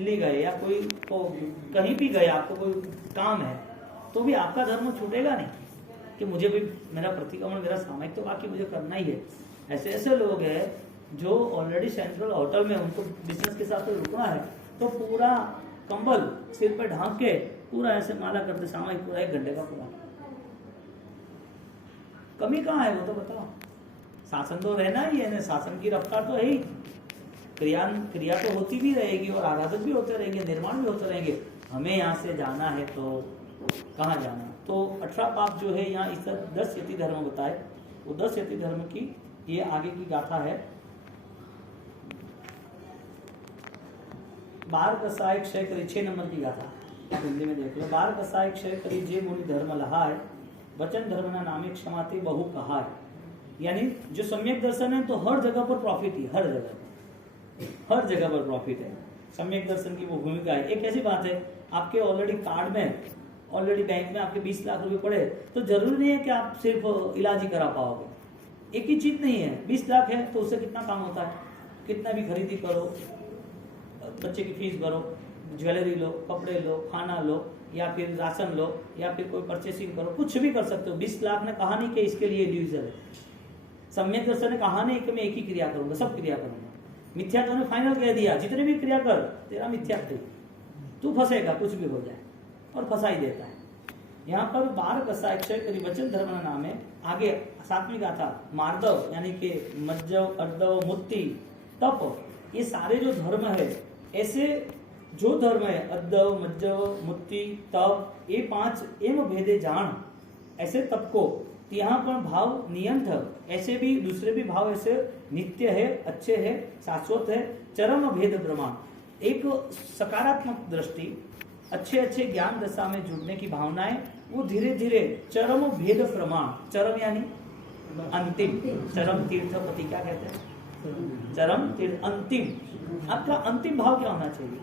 दिल्ली गए या कोई कहीं भी गए, आपको कोई काम है, तो भी आपका धर्म छूटेगा नहीं कि मुझे भी मेरा प्रतिक्रमण, मेरा सामायिक तो बाकी मुझे करना ही है। ऐसे ऐसे लोग हैं जो ऑलरेडी सेंट्रल होटल में उनको बिजनेस के साथ रुकना है, तो पूरा कंबल सिर पे ढांक के पूरा ऐसे माला करते सामायिक पूरा 1 घंटे का पूरा। कमी कहाँ है वो तो बताओ। शासन तो रहना ही है, शासन की रफ्तार तो है ही, क्रिया तो होती भी रहेगी और आराधक भी होते रहेंगे, निर्माण भी होते रहेंगे। हमें यहाँ से जाना है तो कहाँ जाना? तो 18 पाप जो है यहाँ इस 10 यति धर्म बताए, वो 10 यति धर्म की ये आगे की गाथा है। 12 कसाय क्षय करी, 6 नंबर की गाथा आप हिंदी में देख लो। 12 कसाय क्षय करी जे मुनि धर्म लहाय, वचन धर्म ना नामे क्षमाते बहु कहाय। यानी जो सम्यक दर्शन है तो हर जगह पर प्रॉफिट ही, हर जगह पर प्रॉफिट है। सम्यक दर्शन की वो भूमिका है। एक ऐसी बात है, आपके ऑलरेडी कार्ड में, ऑलरेडी बैंक में आपके 20 लाख रुपए पड़े, तो जरूरी नहीं है कि आप सिर्फ इलाज ही करा पाओगे। एक ही चीज नहीं है, 20 लाख है तो उससे कितना काम होता है, कितना भी खरीदी करो, बच्चे की फीस भरो, ज्वेलरी लो, कपड़े लो, खाना लो, या फिर राशन लो, या फिर कोई परचेसिंग करो, कुछ भी कर सकते हो। 20 लाख ने कहा नहीं कि इसके लिए इंडिविजुअल है। सम्यक दर्शन ने कहा नहीं कि मैं एक ही क्रिया करूंगा, सब क्रिया करूंगा। मिथ्यात्व ने फाइनल कह दिया, जितने भी क्रिया कर तेरा मिथ्यात्व, तू फंसेगा, कुछ भी हो जाए, और फंसा ही देता है। यहाँ पर 12 कसाय क्षय करी वचन धर्म नाम है। आगे 7वीं गाथा मार्दव यानी कि मज्जव, अर्दव, मुत्ति, तप, ये सारे जो धर्म है, ऐसे जो धर्म है अद्दव, मज्जव, मुत्ति, तप, ये 5 एम भेदे जान, ऐसे तप को यहाँ पर भाव नियंत्रण, ऐसे भी दूसरे भी भाव ऐसे नित्य है, अच्छे है, शाश्वत है। चरम भेद प्रमाण, एक सकारात्मक दृष्टि, अच्छे अच्छे ज्ञान दशा में जुड़ने की भावनाएं, वो धीरे धीरे चरम भेद प्रमाण, चरम यानी अंतिम, चरम तीर्थपति क्या कहते हैं, चरम तीर्थ अंतिम। आपका अंतिम भाव क्या होना चाहिए?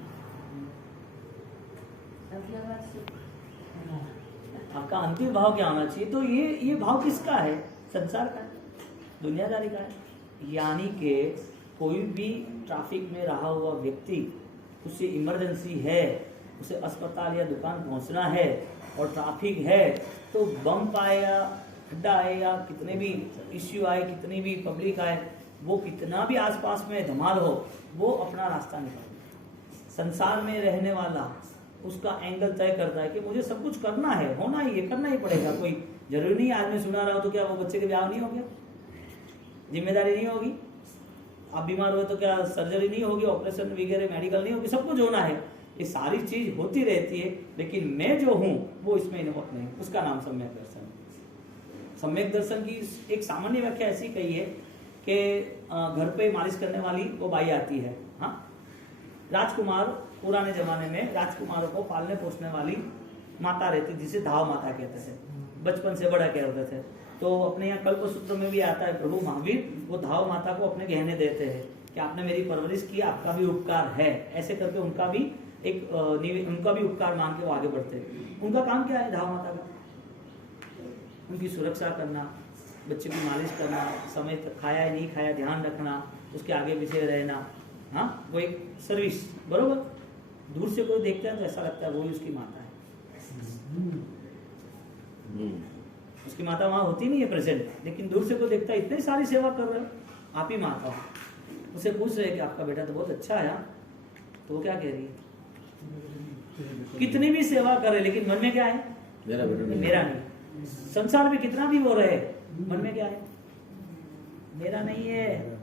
आपका अंतिम भाव क्या होना चाहिए? तो ये भाव किसका है? संसार का है, दुनियादारी का है। यानी कि कोई भी ट्रैफिक में रहा हुआ व्यक्ति, उसे इमरजेंसी है, उसे अस्पताल या दुकान पहुंचना है और ट्रैफिक है, तो बम आए या खड्डा आए या कितने भी इश्यू आए, कितनी भी पब्लिक आए, वो कितना भी आसपास में धमाल हो, वो अपना रास्ता निकाले। संसार में रहने वाला उसका एंगल तय करता है कि मुझे सब कुछ करना है, होना ही है, करना ही पड़ेगा। कोई जरूरी नहीं आदमी सुना रहा हो तो क्या वो बच्चे के ब्याह नहीं हो गया, जिम्मेदारी नहीं होगी? आप बीमार हो तो क्या सर्जरी नहीं होगी, ऑपरेशन वगैरह मेडिकल नहीं होगी? सब कुछ होना है, ये सारी चीज होती रहती है, लेकिन मैं जो हूँ वो इसमें इन्वॉल्व नहीं, उसका नाम सम्यक दर्शन। सम्यक दर्शन की एक सामान्य व्याख्या ऐसी कही है कि घर पे मालिश करने वाली वो बाई आती है। हाँ, राजकुमार, पुराने जमाने में राजकुमारों को पालने पोसने वाली माता रहती, जिसे धाव माता कहते थे, बचपन से बड़ा कहते थे। तो अपने यहाँ कल्पसूत्र में भी आता है, प्रभु महावीर वो धाव माता को अपने गहने देते हैं कि आपने मेरी परवरिश की, आपका भी उपकार है, ऐसे करके उनका भी उनका भी उपकार मांग के वो आगे बढ़ते हैं। उनका काम क्या है धाव माता का? उनकी सुरक्षा करना, बच्चे की मालिश करना, समय तक खाया है नहीं खाया ध्यान रखना, उसके आगे पीछे रहना। हाँ, वो एक सर्विस, बरोबर। दूर से कोई देखता है तो ऐसा लगता है वो ही उसकी माता है। उसकी माता वहां होती नहीं है प्रेजेंट, लेकिन दूर से कोई देखता है, इतनी सारी सेवा कर रहे हो, आप ही माता हो। उसे पूछ रहे कि आपका बेटा तो बहुत अच्छा है, तो वो क्या कह रही है? कितनी भी सेवा करे, लेकिन मन में क्या है? मेरा नहीं। संसार में कितना भी वो रहे, मन में क्या है? मेरा नहीं है,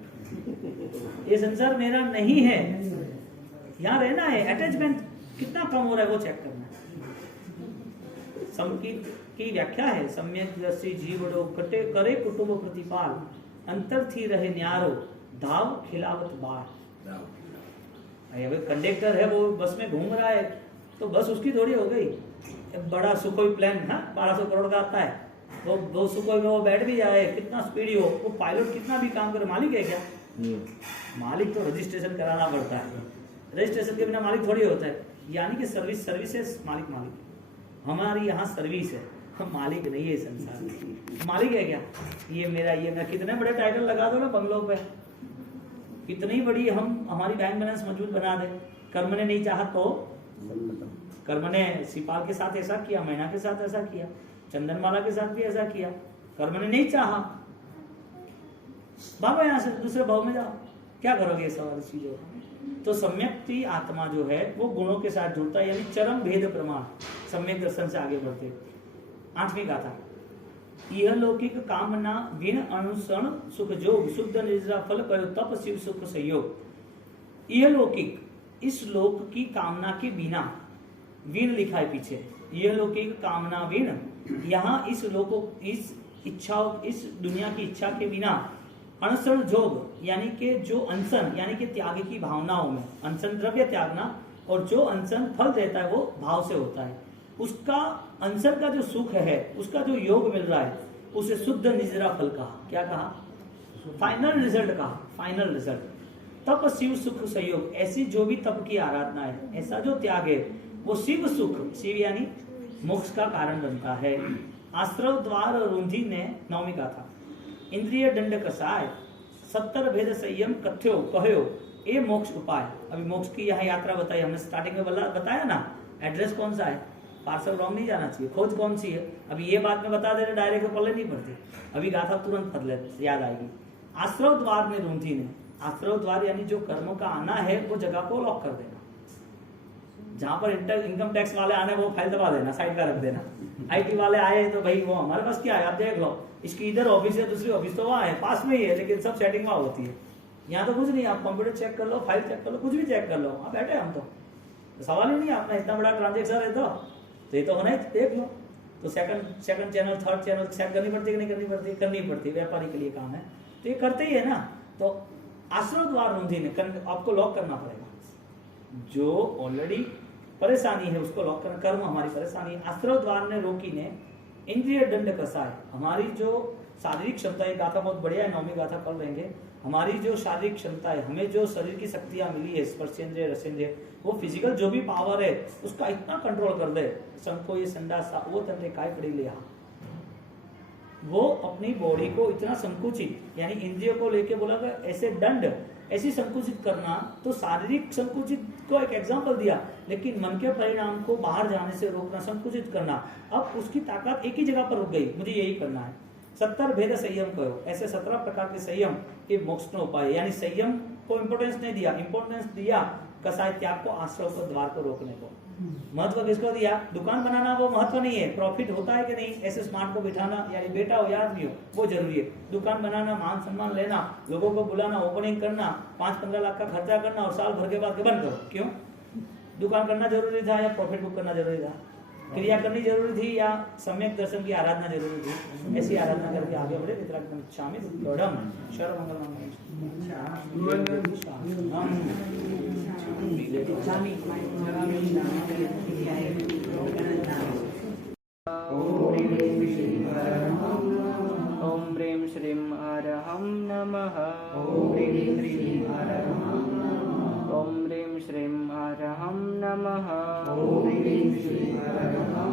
ये संसार मेरा नहीं है। यहाँ रहना है, अटैचमेंट कितना कम हो रहा है वो चेक करना है। संकीर्त की व्याख्या है, सम्यक दर्शी जीवड़ो कटे करे कुटुंब प्रतिपाल, अंतर थी रहे न्यारो धाव खिलावत बार। कंडक्टर है, वो बस में घूम रहा है, तो बस उसकी थोड़ी हो गई। बड़ा सुखोई प्लेन ना 1200 करोड़ का आता है, वो सुखोई में वो बैठ भी जाए, कितना स्पीड हो, वो पायलट कितना भी काम करे, मालिक है क्या? मालिक तो रजिस्ट्रेशन कराना पड़ता है, रजिस्ट्रेशन के बिना मालिक थोड़ी होता है। यानी कि सर्विसेज मालिक हमारी यहाँ सर्विस है, हम मालिक नहीं है संसार। मालिक है क्या? ये मेरा, ये मैं, कितने बड़े टाइटल लगा दो ना बंगलों पे, कितनी बड़ी हम हमारी बैंक बैलेंस मौजूद बना दे, कर्म ने नहीं चाहा तो कर्म ने सिपाल के साथ ऐसा किया, मैना के साथ ऐसा किया, चंदनमाला के साथ भी ऐसा किया। कर्म ने नहीं चाहा, भागो यहाँ से, दूसरे भाव में जाओ, क्या करोगे ये सवाल चीजों। तो सम्यक्ति आत्मा जो है वो गुणों के साथ जुड़ता है, यानी चरम भेद प्रमाण सम्यक दर्शन से आगे बढ़ते। 8वीं गाथा, यह लौकिक कामना विण अनुसरण सुख जोग शुद्ध निद्रा फल कयो तप शिव सुख संयोग। यह लौकिक, इस लोक की कामना के बिना, विण लिखा है पीछे, यह लौकिक कामना विण, यहाँ इस लोको, इस इच्छाओं, इस दुनिया की इच्छा के बिना, अनशन जोग यानी कि जो अनशन यानी कि त्याग की भावनाओं में, अनशन द्रव्य त्यागना, और जो अनशन फल देता है वो भाव से होता है, उसका अनशन का जो सुख है, उसका जो योग मिल रहा है, उसे शुद्ध निजरा फल कहा। क्या कहा? फाइनल रिजल्ट कहा, फाइनल रिजल्ट। तप शिव सुख संयोग, ऐसी जो भी तप की आराधना है, ऐसा जो त्याग है, वो शिव सुख, शिव यानी मोक्ष का कारण बनता है। आश्रव द्वार रुंधी ने 9वीं गाथा, इंद्रिय दंड कसाय 70 भेद संयम कथ्यो कहो ए मोक्ष उपाय। अभी मोक्ष की यहाँ यात्रा बताई हमने, स्टार्टिंग में बताया ना, एड्रेस कौन सा है, पार्सल रॉन्ग नहीं जाना चाहिए, खोज कौन सी है। अभी ये बात में बता दे रहे, डायरेक्ट पल्ले नहीं पड़ती, अभी गाथा तुरंत पढ़ ले, याद आएगी। आश्रव द्वार में रुंधी ने, आश्रव द्वार यानी जो कर्मों का आना है वो जगह को लॉक कर देना, जहां पर इनकम टैक्स वाले आने वो फाइल दबा देना, साइड का रख देना। आईटी वाले आए तो भाई वो हमारे पास क्या है आप देख लो, इसकी इधर ऑफिस है, दूसरी ऑफिस तो वहाँ है, पास में ही है, लेकिन सब सेटिंग वहाँ होती है। यहाँ तो कुछ नहीं, आप कंप्यूटर चेक कर लो, फाइल चेक कर लो, कुछ भी चेक कर लो, आप बैठे हम तो सवाल ही नहीं, अपना इतना बड़ा ट्रांजेक्शन है तो ये तो होना ही, देख लो। तो second channel, third channel set करनी पड़ती है कि नहीं करनी पड़ती? करनी पड़ती, व्यापारी के लिए काम है तो ये करते ही है ना। तो आश्रय द्वार रुंधी ने आपको लॉक करना पड़ेगा, जो ऑलरेडी परेशानी है उसको लॉक करना, कर्म हमारी परेशानी है। आश्रय द्वार ने रोकी ने इंद्रिय दंड कसाय, हमारी जो शारीरिक क्षमता, ये गाथा बहुत बढ़िया है, 9वीं गाथा पढ़ लेंगे। हमारी जो शारीरिक क्षमता है, हमें जो शरीर की शक्तियां मिली है, स्पर्शेंद्रिय रसेंद्रिय, वो फिजिकल जो भी पावर है उसका इतना कंट्रोल कर दे, संको ये संडासा वो तंत्रे काय पड़ी लिया, वो अपनी बॉडी को इतना संकुचित, यानी इंद्रियों को लेके बोला गया ऐसे दंड, ऐसी संकुचित करना, तो शारीरिक संकुचित को एक एग्जांपल दिया, लेकिन मन के परिणाम को बाहर जाने से रोकना, संकुचित करना, अब उसकी ताकत एक ही जगह पर रुक गई, मुझे यही करना है। 70 भेद संयम करो, ऐसे 17 प्रकार के संयम के मोक्ष का उपाय, यानी संयम को इंपोर्टेंस नहीं दिया, इंपोर्टेंस दिया कसाय त्याग को, आश्रय को, द्वार को रोकने को। महत्व किसको दिया? दुकान बनाना वो महत्व नहीं है, प्रॉफिट होता है कि नहीं, ऐसे स्मार्ट को बिठाना, यानी बेटा हो या आदमी हो, वो जरूरी है। दुकान बनाना, मान सम्मान लेना, लोगों को बुलाना, ओपनिंग करना, 5-15 लाख का खर्चा करना और साल भर के बाद बंद करो, क्यों? दुकान करना जरूरी था या प्रॉफिट बुक करना जरूरी था? क्रिया करनी जरूरी थी या सम्यक दर्शन की आराधना जरूरी थी? ऐसी आराधना करके आगे बढ़े। शामिल ओम प्रेम श्रीं अरहं नमः। ओम प्रेम श्रीं अरहं ओम प्रेम श्रीं अरहं नमः। ओम प्रेम श्रीं अरहं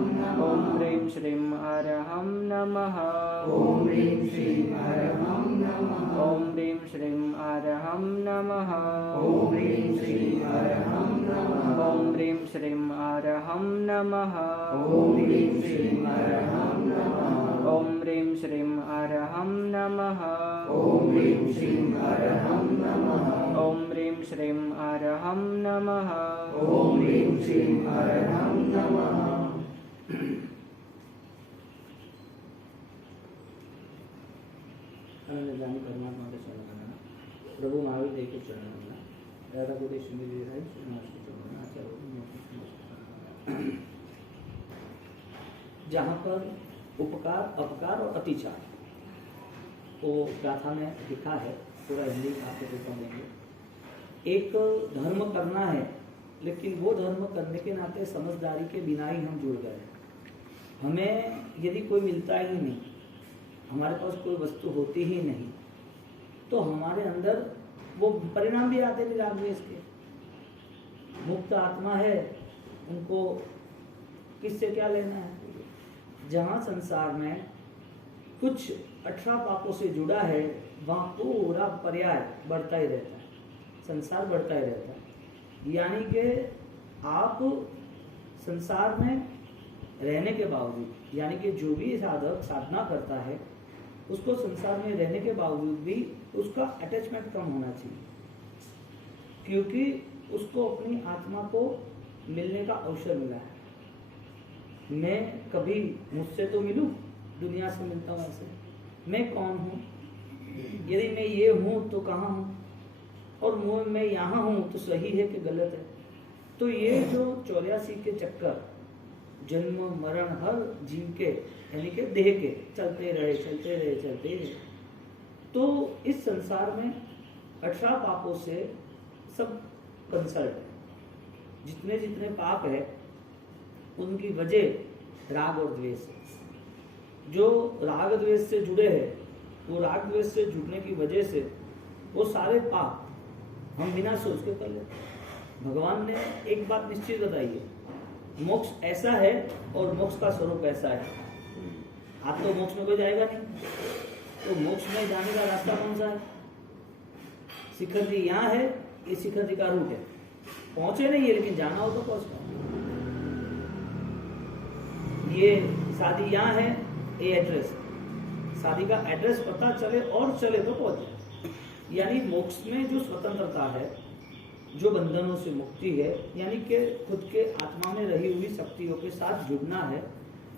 ओम प्रेम श्रीं अरहं नमः। ओम प्रेम श्रीं अरहं नमः। ओम प्रेम श्रीं अरहं नमः। ओम प्रेम श्रीं अरहं नमः। ओम प्रेम श्रीं अरहं नमः। ओम प्रेम श्रीं अरहं नमः। ओम प्रेम श्रीं अरहं नमः। ओम प्रेम श्रीं अरहं नमः। ओम प्रेम श्रीं अरहं नमः। ओम प्रेम श्रीं अरहं नमः। जानी परमात्मा के चरण बनाना, प्रभु महावीर देव के चरण बनाना, राधा गोटे सुंदर जहाँ पर उपकार, अपकार और अतिचार, वो गाथा में लिखा है, पूरा हिंदी आपको पेपर देंगे। एक धर्म करना है, लेकिन वो धर्म करने के नाते समझदारी के बिना ही हम जुड़ गए। हमें यदि कोई मिलता ही नहीं, हमारे पास कोई वस्तु होती ही नहीं, तो हमारे अंदर वो परिणाम भी आते नहीं राग द्वेष के। मुक्त आत्मा है, उनको किससे क्या लेना है? जहाँ संसार में कुछ 18 पापों से जुड़ा है, वहाँ पूरा पर्याय बढ़ता ही रहता है, संसार बढ़ता ही रहता है। यानी कि आप संसार में रहने के बावजूद, यानी कि जो भी साधक साधना करता है उसको संसार में रहने के बावजूद भी उसका अटैचमेंट कम होना चाहिए, क्योंकि उसको अपनी आत्मा को मिलने का अवसर मिला है। मैं कभी मुझसे तो मिलूं, दुनिया से मिलता हूं, ऐसे मैं कौन हूं, यदि मैं ये हूं तो कहाँ हूं, और मैं यहाँ हूं तो सही है कि गलत है। तो ये जो 84 के चक्कर, जन्म मरण हर जीव के यानी कि देह के चलते रहे, तो इस संसार में 18 पापों से सब कंसल्ट है। जितने जितने पाप है उनकी वजह राग और द्वेष है। जो राग द्वेष से जुड़े हैं, वो राग द्वेष से जुड़ने की वजह से वो सारे पाप हम बिना सोच के कर लेते। भगवान ने एक बात निश्चित बताई है, मोक्ष ऐसा है और मोक्ष का स्वरूप ऐसा है। आप तो मोक्ष में कोई जाएगा नहीं, तो मोक्ष में जाने का रास्ता कौन सा है? शिखर जी यहाँ है, ये शिखर जी का रूट है। पहुंचे नहीं है, लेकिन जाना हो तो पहुंच पाओ। ये शादी यहाँ है, ये एड्रेस, शादी का एड्रेस पता चले और चले तो पहुंचे। यानी मोक्ष में जो स्वतंत्रता है, जो बंधनों से मुक्ति है, यानी कि खुद के आत्मा में रही हुई शक्तियों के साथ जुड़ना है,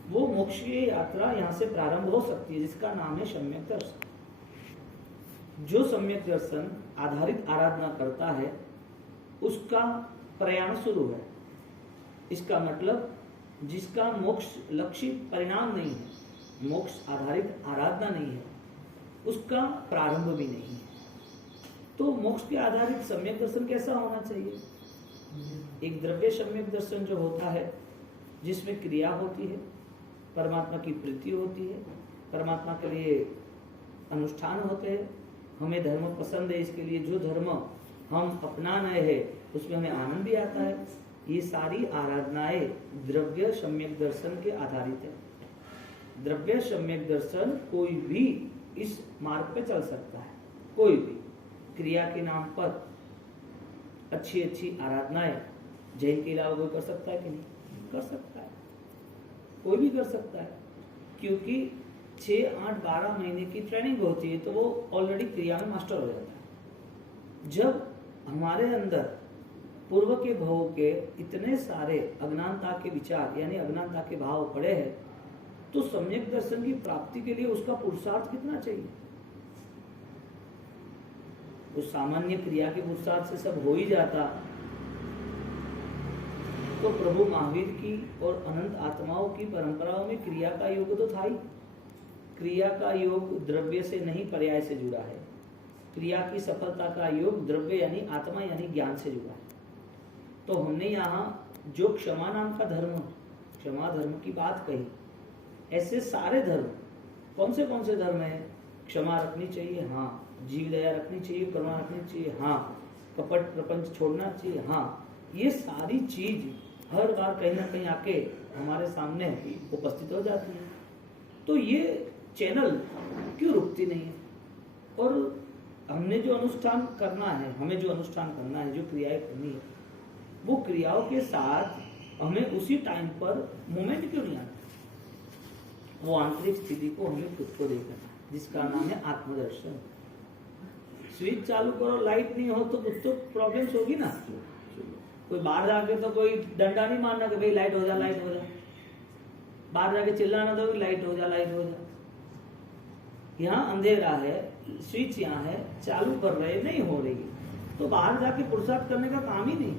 वो मोक्ष की यात्रा यहाँ से प्रारंभ हो सकती है, जिसका नाम है सम्यक दर्शन। जो सम्यक दर्शन आधारित आराधना करता है उसका प्रयाण शुरू है। इसका मतलब जिसका मोक्ष लक्षित परिणाम नहीं है, मोक्ष आधारित आराधना नहीं है, उसका प्रारंभ भी नहीं है। तो मोक्ष के आधारित सम्यक दर्शन कैसा होना चाहिए? एक द्रव्य सम्यक दर्शन जो होता है, जिसमें क्रिया होती है, परमात्मा की प्रीति होती है, परमात्मा के लिए अनुष्ठान होते हैं, हमें धर्म पसंद है, इसके लिए जो धर्म हम अपना रहे हैं उसमें हमें आनंद भी आता है। ये सारी आराधनाएं द्रव्य सम्यक दर्शन के आधारित है। द्रव्य सम्यक दर्शन कोई भी इस मार्ग पे चल सकता है, कोई भी क्रिया के नाम पर अच्छी अच्छी आराधनाएं जैन के अलावा कोई कर सकता है कि नहीं? कर सकता है, कोई भी कर सकता है, क्योंकि 6, 8, 12 महीने की ट्रेनिंग होती है, तो वो ऑलरेडी क्रिया में मास्टर हो जाता है। जब हमारे अंदर पूर्व के भाव के इतने सारे अज्ञानता के विचार यानी अज्ञानता के भाव पड़े हैं, तो सम्यक दर्शन की प्राप्ति के लिए उसका पुरुषार्थ कितना चाहिए? उस सामान्य क्रिया के पुरुषार्थ से सब हो ही जाता, तो प्रभु महावीर की और अनंत आत्माओं की परंपराओं में क्रिया का योग तो था ही। क्रिया का योग द्रव्य से नहीं, पर्याय से जुड़ा है। क्रिया की सफलता का योग द्रव्य यानी आत्मा यानी ज्ञान से जुड़ा है। तो हमने यहाँ जो क्षमा नाम का धर्म, क्षमा धर्म की बात कही, ऐसे सारे धर्म कौन से धर्म है? क्षमा रखनी चाहिए, हाँ। जीव दया रखनी चाहिए, करुणा रखनी चाहिए, हाँ। कपट प्रपंच छोड़ना चाहिए, हाँ। ये सारी चीज हर बार कहीं ना कहीं आके हमारे सामने उपस्थित हो जाती है। तो ये चैनल क्यों रुकती नहीं है? और हमने जो अनुष्ठान करना है, हमें जो अनुष्ठान करना है, जो क्रियाएं करनी है, वो क्रियाओं के साथ हमें उसी टाइम पर मोमेंट क्यों नहीं आता? वो आंतरिक स्थिति को हमें खुद को देखना, जिसका नाम है आत्मदर्शन। स्विच चालू करो, लाइट नहीं हो तो कुछ तो प्रॉब्लम्स होगी ना। कोई बाहर जाके तो कोई डंडा नहीं मारना कि भाई लाइट हो जा, लाइट हो जा। बाहर जाके चिल्लाना तो लाइट हो जा, लाइट हो जा। यहाँ अंधेरा है, स्विच यहाँ है, चालू कर रहे, नहीं हो रही, तो बाहर जाके पुरुषार्थ करने का काम ही नहीं।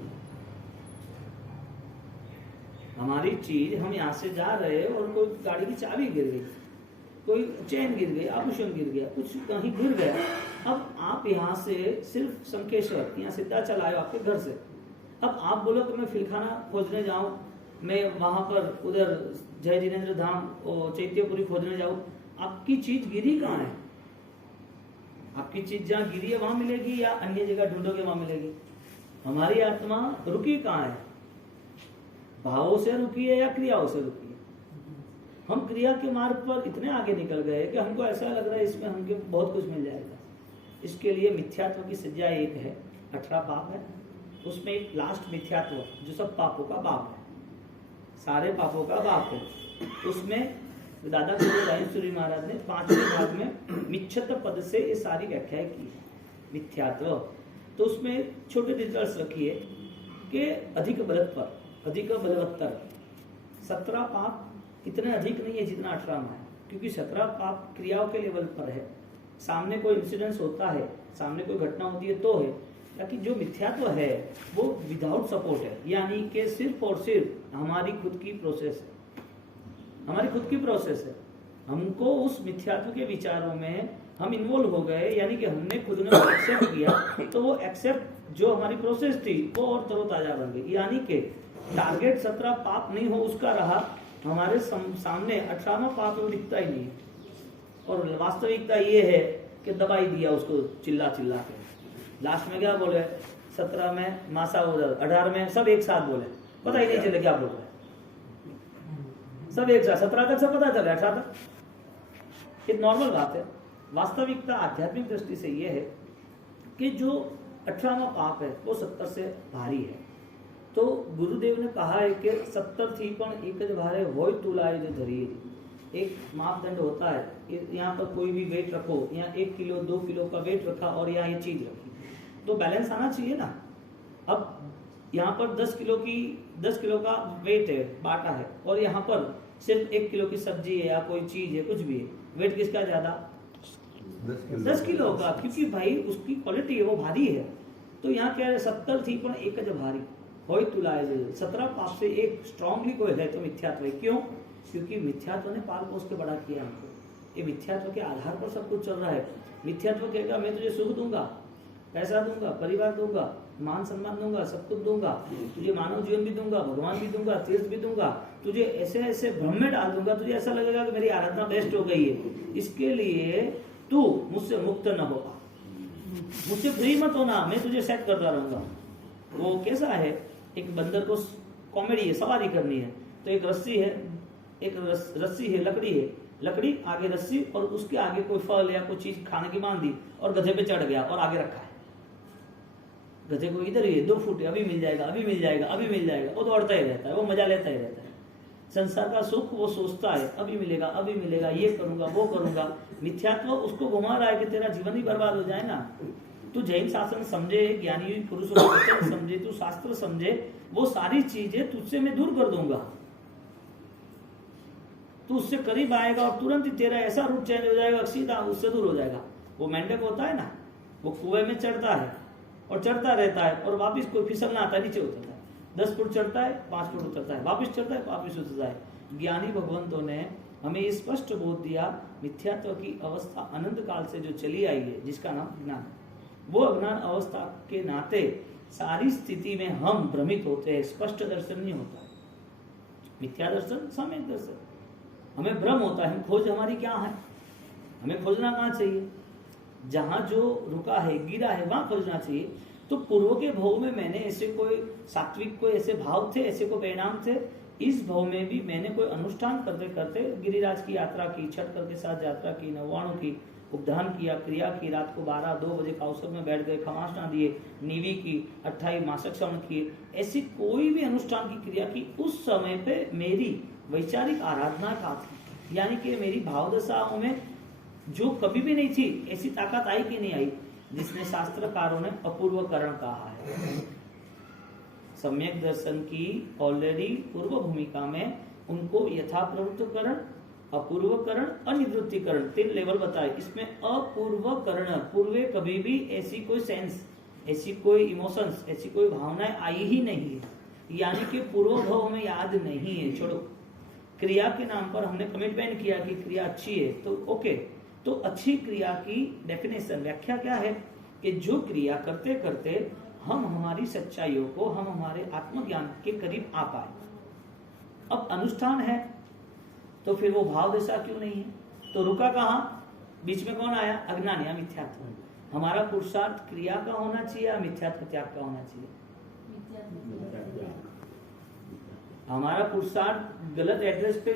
हमारी चीज, हम यहाँ से जा रहे और कोई गाड़ी की चाबी गिर गई, कोई चैन गिर गई, आभूषण गिर गया, कुछ कहीं गिर गया। अब आप यहाँ से सिर्फ संकेश्वर यहाँ सीधा चलाए आपके घर से, अब आप बोलो कि मैं फिलखाना खोजने जाऊं, मैं वहां पर उधर जय जिनेन्द्र धाम और चैत्यपुरी खोजने जाऊं, आपकी चीज गिरी कहाँ है? आपकी चीज जहाँ गिरी है वहां मिलेगी या अन्य जगह ढूंढोगे वहां मिलेगी? हमारी आत्मा रुकी कहाँ है? भावों से रुकी है या क्रियाओं से रुकी है? हम क्रिया के मार्ग पर इतने आगे निकल गए कि हमको ऐसा लग रहा है इसमें हमको बहुत कुछ मिल जाएगा। इसके लिए मिथ्यात्व की सज्जा एक है, 18 पाप है, उसमें एक लास्ट मिथ्यात्व जो सब पापों का बाप है, सारे पापों का बाप है। उसमें दादा सूरी महाराज ने 5वें भाग में मिच्छत पद से ये सारी व्याख्याएं की है मिथ्यात्व। तो उसमें छोटे डिटेल्स रखिए कि अधिक बलवत्तर 17 पाप इतने अधिक नहीं है जितना 18 में है, क्योंकि 17 पाप क्रियाओं के लेवल पर है, सामने कोई इंसिडेंस होता है, सामने कोई घटना होती है तो है, लेकिन जो मिथ्यात्व है वो विदाउट सपोर्ट है, यानी कि सिर्फ और सिर्फ हमारी खुद की प्रोसेस है, हमारी खुद की प्रोसेस है। हमको उस मिथ्यात्व के विचारों में हम इन्वॉल्व हो गए, यानी कि हमने खुद ने एक्सेप्ट किया, तो वो एक्सेप्ट जो हमारी प्रोसेस थी वो और तरोताजा बन गई। यानी कि टारगेट 17 पाप नहीं हो उसका रहा, हमारे सामने 18वां पाप वो दिखता ही नहीं है। और वास्तविकता ये है कि दबाई दिया उसको चिल्ला चिल्ला के, लास्ट में क्या बोले, 17 में मासा उधर, 18 में सब एक साथ बोले, पता ही नहीं चले क्या बोल रहे, सब एक साथ। 17 तक सब पता चला, 18 तक एक नॉर्मल बात है। वास्तविकता आध्यात्मिक दृष्टि से यह है कि जो 18वां पाप है वो 70 से भारी है। तो गुरुदेव ने कहा है कि 70 थी पण एक ज भारे होय तुलाए जो धरी। एक मापदंड होता है, यहाँ पर कोई भी वेट रखो, यहाँ 1 किलो 2 किलो का वेट रखा और यहाँ ये चीज रखी, तो बैलेंस आना चाहिए ना। अब यहाँ पर 10 किलो का वेट है, बाटा है, और यहाँ पर सिर्फ 1 किलो की सब्जी है या कोई चीज है, कुछ भी है, वेट किसका ज्यादा? 10 किलो का, क्योंकि भाई उसकी क्वालिटी है, वो भारी है। तो यहाँ क्या है, 70 थी पण एक ज भारी होय तुलाए। 17 पाप से एक स्ट्रांगली कोई है तो मिथ्यात्व है। क्यों? क्योंकि मिथ्यात्व ने पाल पोस के बड़ा किया हमको। ये मिथ्यात्व के आधार पर सब कुछ चल रहा है। मिथ्यात्व कहेगा मैं तुझे सुख दूंगा, पैसा दूंगा, परिवार दूंगा, मान सम्मान दूंगा, सब कुछ दूंगा, तुझे मानव जीवन भी दूंगा, भगवान भी दूंगा, तीर्थ भी दूंगा, तुझे ऐसे ऐसे भ्रम में डाल दूंगा, तुझे ऐसा लगेगा कि मेरी आराधना बेस्ट हो गई है। इसके लिए तू मुझसे मुक्त न होगा, मुझसे फ्री मत होना, मैं तुझे सेट करता रहूंगा। वो कैसा है, एक बंदर को कॉमेडी है, सवारी करनी है, तो एक रस्सी है, एक रस्सी है, लकड़ी आगे रस्सी, और उसके आगे कोई फल या कोई चीज खाने की बांध दी और गधे पे चढ़ गया और आगे रखा है। गधे को इधर ही 2 फुट है, अभी मिल जाएगा, अभी मिल जाएगा, अभी मिल जाएगा, वो दौड़ता ही रहता है, वो मजा लेता ही रहता है। संसार का सुख वो सोचता है अभी मिलेगा, अभी मिलेगा, ये करूंगा, वो करूंगा। मिथ्यात्व उसको घुमा रहा है कि तेरा जीवन ही बर्बाद हो जाए ना। तू जैन शासन समझे, ज्ञानी पुरुषों का वचन समझे, तू शास्त्र समझे, वो सारी चीजें तुझसे मैं दूर कर दूंगा। तू उससे करीब आएगा और तुरंत ही तेरा ऐसा रूट चेंज हो जाएगा, सीधा उससे दूर हो जाएगा। वो मेंढक होता है ना, वो कुएं में चढ़ता है और चढ़ता रहता है और वापिस कोई फिसलना आता है, नीचे उतरता है, 10 फुट चढ़ता है, 5 फुट उतरता है, वापिस चढ़ता है, वापिस उतरता है। ज्ञानी भगवंतों ने हमें स्पष्ट बोध दिया, मिथ्यात्व की अवस्था अनंत काल से जो चली आई है, जिसका नाम अज्ञान, वो अज्ञान अवस्था के नाते सारी स्थिति में हम भ्रमित होते हैं, स्पष्ट दर्शन नहीं होता है। मिथ्या दर्शन, सम्यक दर्शन, हमें भ्रम होता है। खोज हमारी क्या है, हमें खोजना कहाँ चाहिए? जहां जो रुका है, गिरा है, वहां खोजना चाहिए। तो पूर्व के भाव में मैंने ऐसे कोई सात्विक कोई ऐसे भाव थे, ऐसे कोई परिणाम थे। इस भाव में भी मैंने कोई अनुष्ठान करते करते गिरिराज की यात्रा की, छठ के साथ यात्रा की, नवाणु की, उपधान किया, क्रिया की, रात को 12-2 बजे काउसर में बैठ गए, खमासना दिए, नीवी की, 28 मासिक श्रवण किए, ऐसी कोई भी अनुष्ठान की क्रिया की। उस समय पे मेरी वैचारिक आराधना का थी, यानी कि मेरी भावदशाओं में जो कभी भी नहीं थी, ऐसी ताकत आई कि नहीं आई, जिसने शास्त्रकारों ने अपूर्वकरण कहा है। सम्यक दर्शन की ऑलरेडी पूर्व भूमिका में उनको यथाप्रवृत्तकरण, अपूर्वकरण, अनिवृत्तिकरण 3 लेवल बताए। इसमें अपूर्वकरण, पूर्वे कभी भी ऐसी कोई सेंस, ऐसी कोई इमोशंस, ऐसी कोई भावनाएं आई ही नहीं है, यानी कि पूर्व भाव हमें याद नहीं है। छोड़ो, क्रिया के नाम पर हमने कमिटमेंट किया कि क्रिया अच्छी है, तो ओके। तो अच्छी क्रिया की डेफिनेशन, व्याख्या क्या है कि जो क्रिया करते करते हम हमारी सच्चाइयों को, हम हमारे आत्मज्ञान के करीब आ पाए। अब अनुष्ठान है तो फिर वो भाव दशा क्यों नहीं है? तो रुका कहाँ? बीच में कौन आया? अज्ञान या मिथ्यात्व। हमारा पुरुषार्थ क्रिया का होना चाहिए या मिथ्यात्व त्याग का होना चाहिए? हमारा पुरुषार्थ गलत एड्रेस पे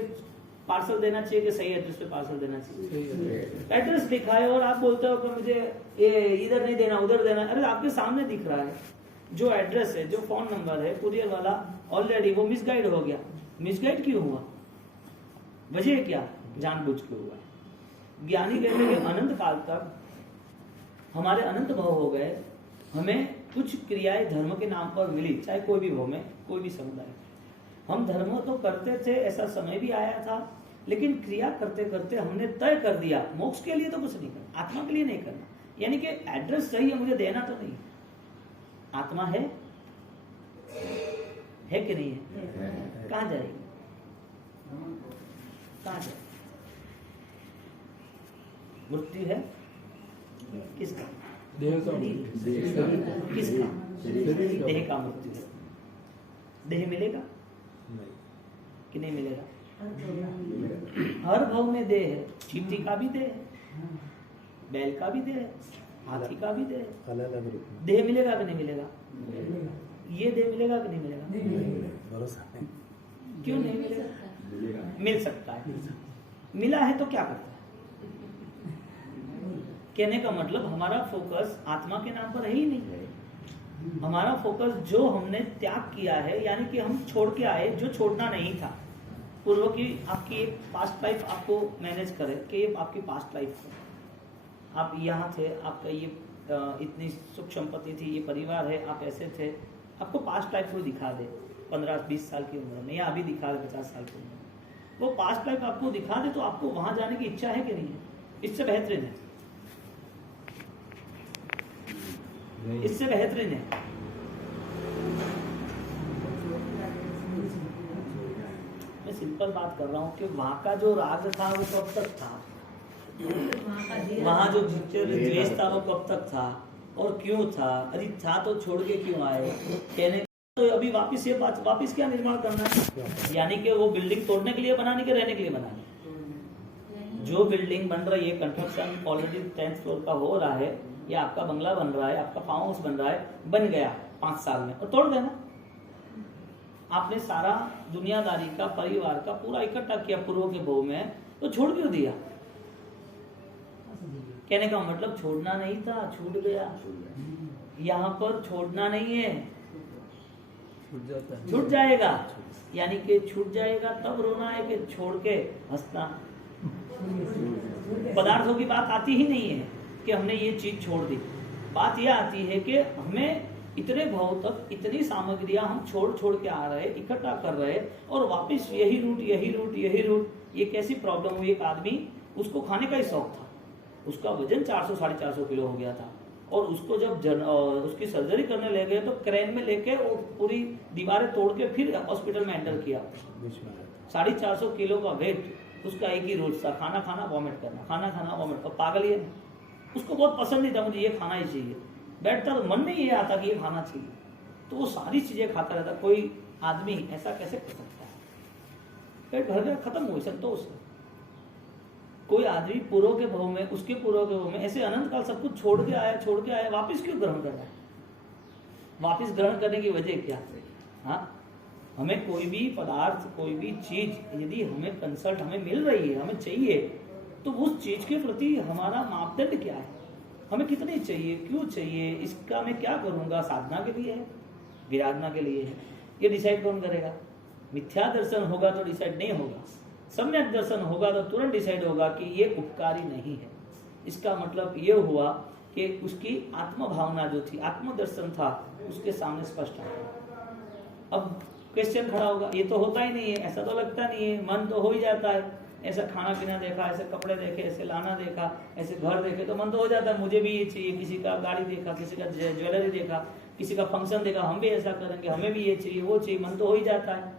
पार्सल देना चाहिए कि सही एड्रेस पे पार्सल देना चाहिए? एड्रेस दिखाए और आप बोलते हो कि मुझे ये इधर नहीं देना, उधर देना। अरे आपके सामने दिख रहा है, जो एड्रेस है, जो फोन नंबर है, कुरियर वाला ऑलरेडी वो मिसगाइड हो गया। मिसगाइड क्यों हुआ? वजह क्या? जानबूझ के हुआ है। ज्ञानी कहते हैं कि अनंत काल तक हमारे अनंत भव हो गए, हमें कुछ क्रियाएं धर्म के नाम पर मिली, चाहे कोई भी भव में, कोई भी समुदाय। हम धर्म तो करते थे, ऐसा समय भी आया था, लेकिन क्रिया करते करते हमने तय कर दिया मोक्ष के लिए तो कुछ नहीं करना, आत्मा के लिए नहीं करना। यानी कि एड्रेस सही है, मुझे देना तो नहीं। आत्मा है कि नहीं है? कहाँ जाएगी? कहाँ जाएगी? मृत्यु है किसका? किसका? देह का मृत्यु है। देह मिलेगा कि नहीं मिलेगा? हर भव में देह है। चींटी का भी देह है, बैल का भी देह है, हाथी का भी देह है। देह मिलेगा कि नहीं मिलेगा? ये देह मिलेगा कि नहीं मिलेगा? क्यों नहीं मिलेगा? मिल सकता है। मिला है तो क्या करता है? कहने का मतलब हमारा फोकस आत्मा के नाम पर है ही नहीं। हमारा फोकस जो हमने त्याग किया है, यानी कि हम छोड़ के आए जो छोड़ना नहीं था। पूर्व की आपकी एक पास्ट लाइफ आपको मैनेज करे कि ये आपकी पास्ट लाइफ है, आप यहाँ थे, आपका ये इतनी सुख संपत्ति थी, ये परिवार है, आप ऐसे थे। आपको पास्ट लाइफ को दिखा दे 15-20 साल की उम्र में, या अभी दिखा दे 50 साल की उम्र में, वो पास्ट लाइफ आपको दिखा दे, तो आपको वहां जाने की इच्छा है कि नहीं है? इससे बेहतरीन है, इससे बेहतरीन है। मैं सिंपल बात कर रहा हूँ कि वहां का जो राग था वो कब तक था, वहां जो द्वेष था वो कब तक था और क्यों था? अरे था तो छोड़ के क्यों आए? कहने तो अभी वापिस ये बात, वापिस क्या निर्माण करना है? यानी कि वो बिल्डिंग तोड़ने के लिए बनाने के, रहने के लिए बनाने? जो बिल्डिंग बन रही है, कंस्ट्रक्शन ऑलरेडी 10th फ्लोर का हो रहा है, या आपका बंगला बन रहा है, आपका फार्म हाउस बन रहा है, बन गया 5 साल में और तोड़ देना। आपने सारा दुनियादारी का, परिवार का पूरा इकट्ठा किया पूर्व के भव में, तो छोड़ क्यों दिया? कहने का मतलब छोड़ना नहीं था, छूट गया। यहाँ पर छोड़ना नहीं है, छूट जाएगा। यानी कि छूट जाएगा तब रोना है कि छोड़ के हंसना? पदार्थों की बात आती ही नहीं है कि हमने ये चीज छोड़ दी। बात यह आती है कि हमें इतने भाव तक इतनी सामग्रियां हम छोड़ के आ रहे, इकट्ठा कर रहे, और वापस यही रूट। ये कैसी प्रॉब्लम हुई? एक आदमी, उसको खाने का ही शौक था, उसका वजन 400-450 किलो हो गया था, और उसको जब उसकी सर्जरी करने ले गए तो क्रेन में लेके वो पूरी दीवारें तोड़ के फिर हॉस्पिटल में एंटर किया। 450 किलो का वेट, उसका एक ही रूट था, खाना खाना वॉमिट करना, खाना खाना वॉमिट। और पागल ये, उसको बहुत पसंद नहीं था, मुझे ये खाना ही चाहिए। बैठता तो मन में ये आता कि ये खाना चाहिए, तो वो सारी चीजें खाता रहता। कोई आदमी ऐसा कैसे कर सकता है? पेट भर गया, खत्म हो संतोष। कोई आदमी पूर्व के भव में, उसके पूर्व के भव में ऐसे अनंत काल सब कुछ छोड़ के आया, वापिस क्यों ग्रहण कर रहा है? वापिस ग्रहण करने की वजह क्या है? हाँ, हमें कोई भी पदार्थ, कोई भी चीज यदि हमें कंसल्ट हमें मिल रही है, हमें चाहिए, तो उस चीज के प्रति हमारा मापदंड क्या है? हमें कितनी चाहिए, क्यों चाहिए, इसका मैं क्या करूंगा? साधना के लिए है, विराधना के लिए है? ये डिसाइड कौन करेगा? मिथ्या दर्शन होगा तो डिसाइड नहीं होगा, सम्यक दर्शन होगा तो तुरंत डिसाइड होगा कि ये उपकारी नहीं है। इसका मतलब ये हुआ कि उसकी आत्म भावना जो थी, आत्मदर्शन था, उसके सामने स्पष्ट आ गया। अब क्वेश्चन खड़ा होगा, ये तो होता ही नहीं है, ऐसा तो लगता नहीं है, मन तो हो ही जाता है, ऐसा खाना पीना देखा, ऐसे कपड़े देखे, ऐसे लाना देखा, ऐसे घर देखे तो मन तो हो जाता है, मुझे भी ये चाहिए। किसी का गाड़ी देखा, किसी का ज्वेलरी देखा, किसी का फंक्शन देखा, हम भी ऐसा करेंगे, हमें भी ये चाहिए, वो चाहिए, मन तो हो ही जाता है।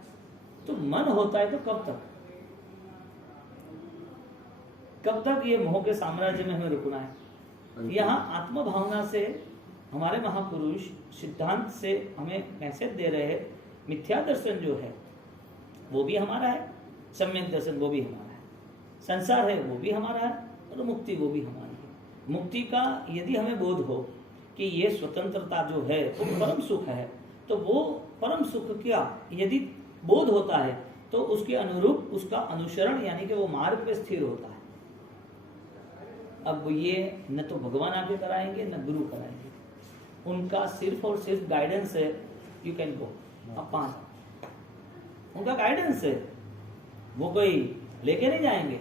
तो मन होता है तो कब तक ये मोह के साम्राज्य में हमें रुकना है? यहाँ आत्म भावना से हमारे महापुरुष सिद्धांत से हमें मैसेज दे रहे हैं, मिथ्या दर्शन जो है वो भी हमारा है, सम्यक दर्शन वो भी हमारा है, संसार है वो भी हमारा है, और मुक्ति वो भी हमारी है। मुक्ति का यदि हमें बोध हो कि ये स्वतंत्रता जो है वो परम सुख है, तो वो परम सुख क्या यदि बोध होता है तो उसके अनुरूप उसका अनुसरण, यानी कि वो मार्ग पे स्थिर होता है। अब ये न तो भगवान आगे कराएंगे, न गुरु कराएंगे, उनका सिर्फ और सिर्फ गाइडेंस है, यू कैन गो, आप वहां, उनका गाइडेंस है, वो कोई लेके नहीं जाएंगे।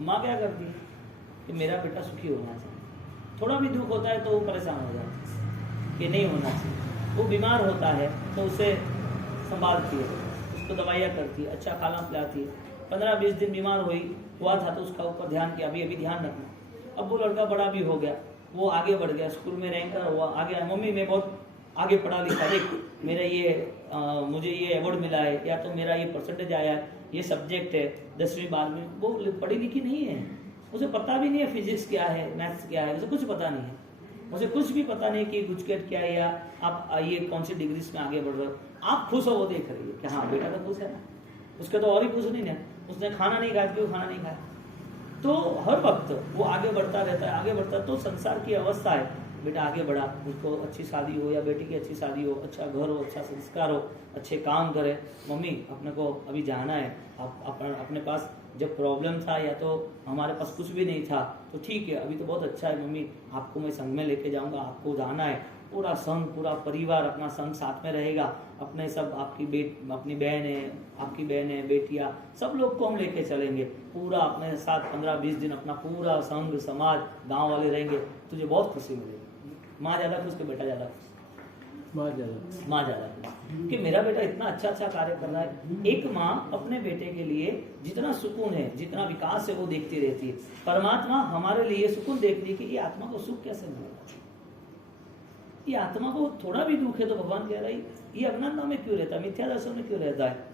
माँ क्या करती है कि मेरा बेटा सुखी होना चाहिए, थोड़ा भी दुख होता है तो वो परेशान हो जाता है कि नहीं होना चाहिए। वो बीमार होता है तो उसे संभालती है, उसको दवाइयाँ करती है, अच्छा खाना पिलाती है। 15-20 दिन बीमार हुआ था तो उसका ऊपर ध्यान किया, अभी ध्यान रखना। अब वो लड़का बड़ा भी हो गया, वो आगे बढ़ गया, स्कूल में रैंकर हुआ, आगे मम्मी मैं बहुत आगे पढ़ा लिखा, देख मेरा ये मुझे ये अवार्ड मिला है, या तो मेरा ये परसेंटेज आया है, ये सब्जेक्ट है 10वीं 12वीं। वो पढ़ी लिखी नहीं है, उसे पता भी नहीं है फिजिक्स क्या है, मैथ्स क्या है, उसे कुछ पता नहीं है, उसे कुछ भी पता नहीं कि गुजकेट क्या है, या आप ये कौन सी डिग्रीज में आगे बढ़ रहे हो। आप खुश हो वो देख रही है कि हाँ बेटा तो खुश है ना, उसके तो और ही खुश नहीं है, उसने खाना नहीं खाया, क्यों खाना नहीं खाया। तो हर वक्त वो आगे बढ़ता रहता है, आगे बढ़ता है। तो संसार की अवस्था है, बेटा आगे बढ़ा, उसको अच्छी शादी हो या बेटी की अच्छी शादी हो, अच्छा घर हो, अच्छा संस्कार हो, अच्छे काम करे। मम्मी अपने को अभी जाना है, अपने पास जब प्रॉब्लम था या तो हमारे पास कुछ भी नहीं था तो ठीक है, अभी तो बहुत अच्छा है मम्मी, आपको मैं संग में लेके जाऊंगा, आपको जाना है, पूरा संघ पूरा परिवार अपना संघ साथ में रहेगा, अपने सब अपनी बहन है, आपकी बहन है, बेटियां, सब लोग को हम लेके चलेंगे, पूरा अपने साथ 15-20 दिन अपना पूरा संघ समाज गांव वाले रहेंगे, तुझे बहुत खुशी मिलेगी। माँ ज्यादा खुश कि बेटा ज्यादा खुश? माँ ज्यादा खुश कि मेरा बेटा इतना अच्छा कार्य कर रहा है। एक माँ अपने बेटे के लिए जितना सुकून है, जितना विकास है वो देखती रहती है। परमात्मा हमारे लिए सुकून देखने की, ये आत्मा को सुख कैसे मिलेगा, ये आत्मा को थोड़ा भी दुख है तो भगवान कह रहा है ये अज्ञानता में क्यों रहता है, मिथ्या दर्शन में क्यों रहता है।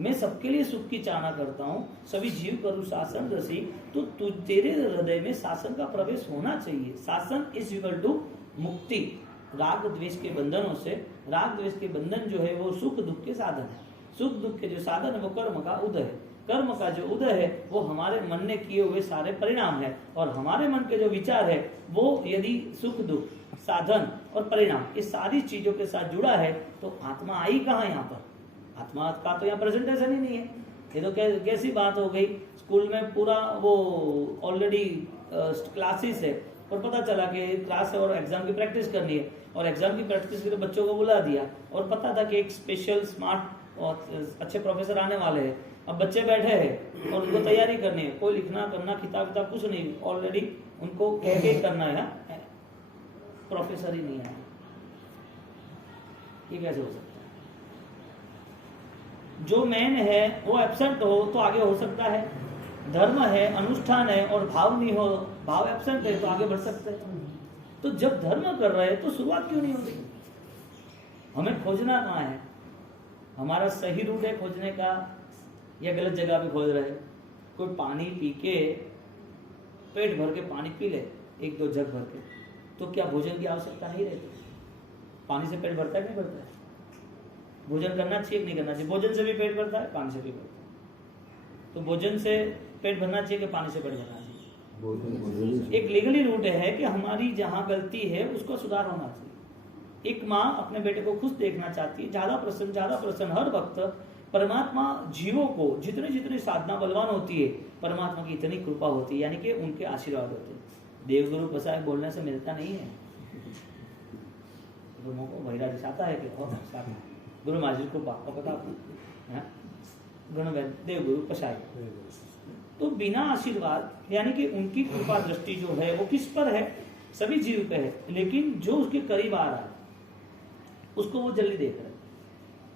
मैं सबके लिए सुख की चाहना करता हूँ, सभी जीव करूँ शासन रसी, तो तेरे हृदय में शासन का प्रवेश होना चाहिए। शासन इज इक्वल टू मुक्ति, राग द्वेष के बंधनों से। राग द्वेष के बंधन जो है वो सुख दुख के साधन है, सुख दुख के जो साधन है वो कर्म का उदय है, कर्म का जो उदय है वो हमारे मन ने किए हुए सारे परिणाम है, और हमारे मन के जो विचार है वो यदि सुख दुख साधन और परिणाम इस सारी चीजों के साथ जुड़ा है तो आत्मा आई कहाँ यहाँ पर, आत्मा का तो यहाँ प्रेजेंटेशन ही नहीं है। ये तो कैसी बात हो गई, स्कूल में पूरा वो ऑलरेडी क्लासेस है और पता चला कि क्लास है और एग्जाम की प्रैक्टिस करनी है, और एग्जाम की प्रैक्टिस के लिए बच्चों को बुला दिया, और पता था कि एक स्पेशल स्मार्ट और अच्छे प्रोफेसर आने वाले हैं। अब बच्चे बैठे हैं और उनको तैयारी करनी है, कोई लिखना करना किताब कुछ नहीं, ऑलरेडी उनको कह के करना है, प्रोफेसर ही नहीं है। ये कैसे हो सकता है? जो मेन है वो एब्सेंट हो तो आगे हो सकता है, धर्म है, अनुष्ठान है और भाव नहीं हो, भाव एब्सेंट है तो आगे बढ़ सकते हैं। तो जब धर्म कर रहे हैं तो शुरुआत क्यों नहीं होती? हमें खोजना कहाँ है, हमारा सही रूट है खोजने का या गलत जगह पे खोज रहे? कोई पानी पी के पेट भर के पानी पी ले 1-2 जग भर के, तो क्या भोजन की आवश्यकता नहीं रहती? पानी से पेट भरता है नहीं भरता है? भोजन करना चाहिए नहीं करना चाहिए? भोजन से भी पेट भरता है, पानी से भी भरता है। तो भोजन से पेट भरना चाहिए कि पानी से पेट भरना चाहिए? एक लीगली रूट है कि हमारी जहाँ गलती है उसको सुधार होना चाहिए। एक माँ अपने बेटे को खुश देखना चाहती है, ज्यादा प्रसन्न हर वक्त। परमात्मा जीवों को जितने जितने साधना बलवान होती है, परमात्मा की इतनी कृपा होती है, यानी कि उनके आशीर्वाद होते हैं। देवगुरु बसाए बोलने से मिलता नहीं है, गुरुओं को वैराग्य आता है कि गुरु महाराज को पता देवगुरु पसाए, तो बिना आशीर्वाद यानी कि उनकी कृपा दृष्टि जो है वो किस पर है? सभी जीव पे है, लेकिन जो उसके करीब आ रहा है उसको वो जल्दी देख रहे।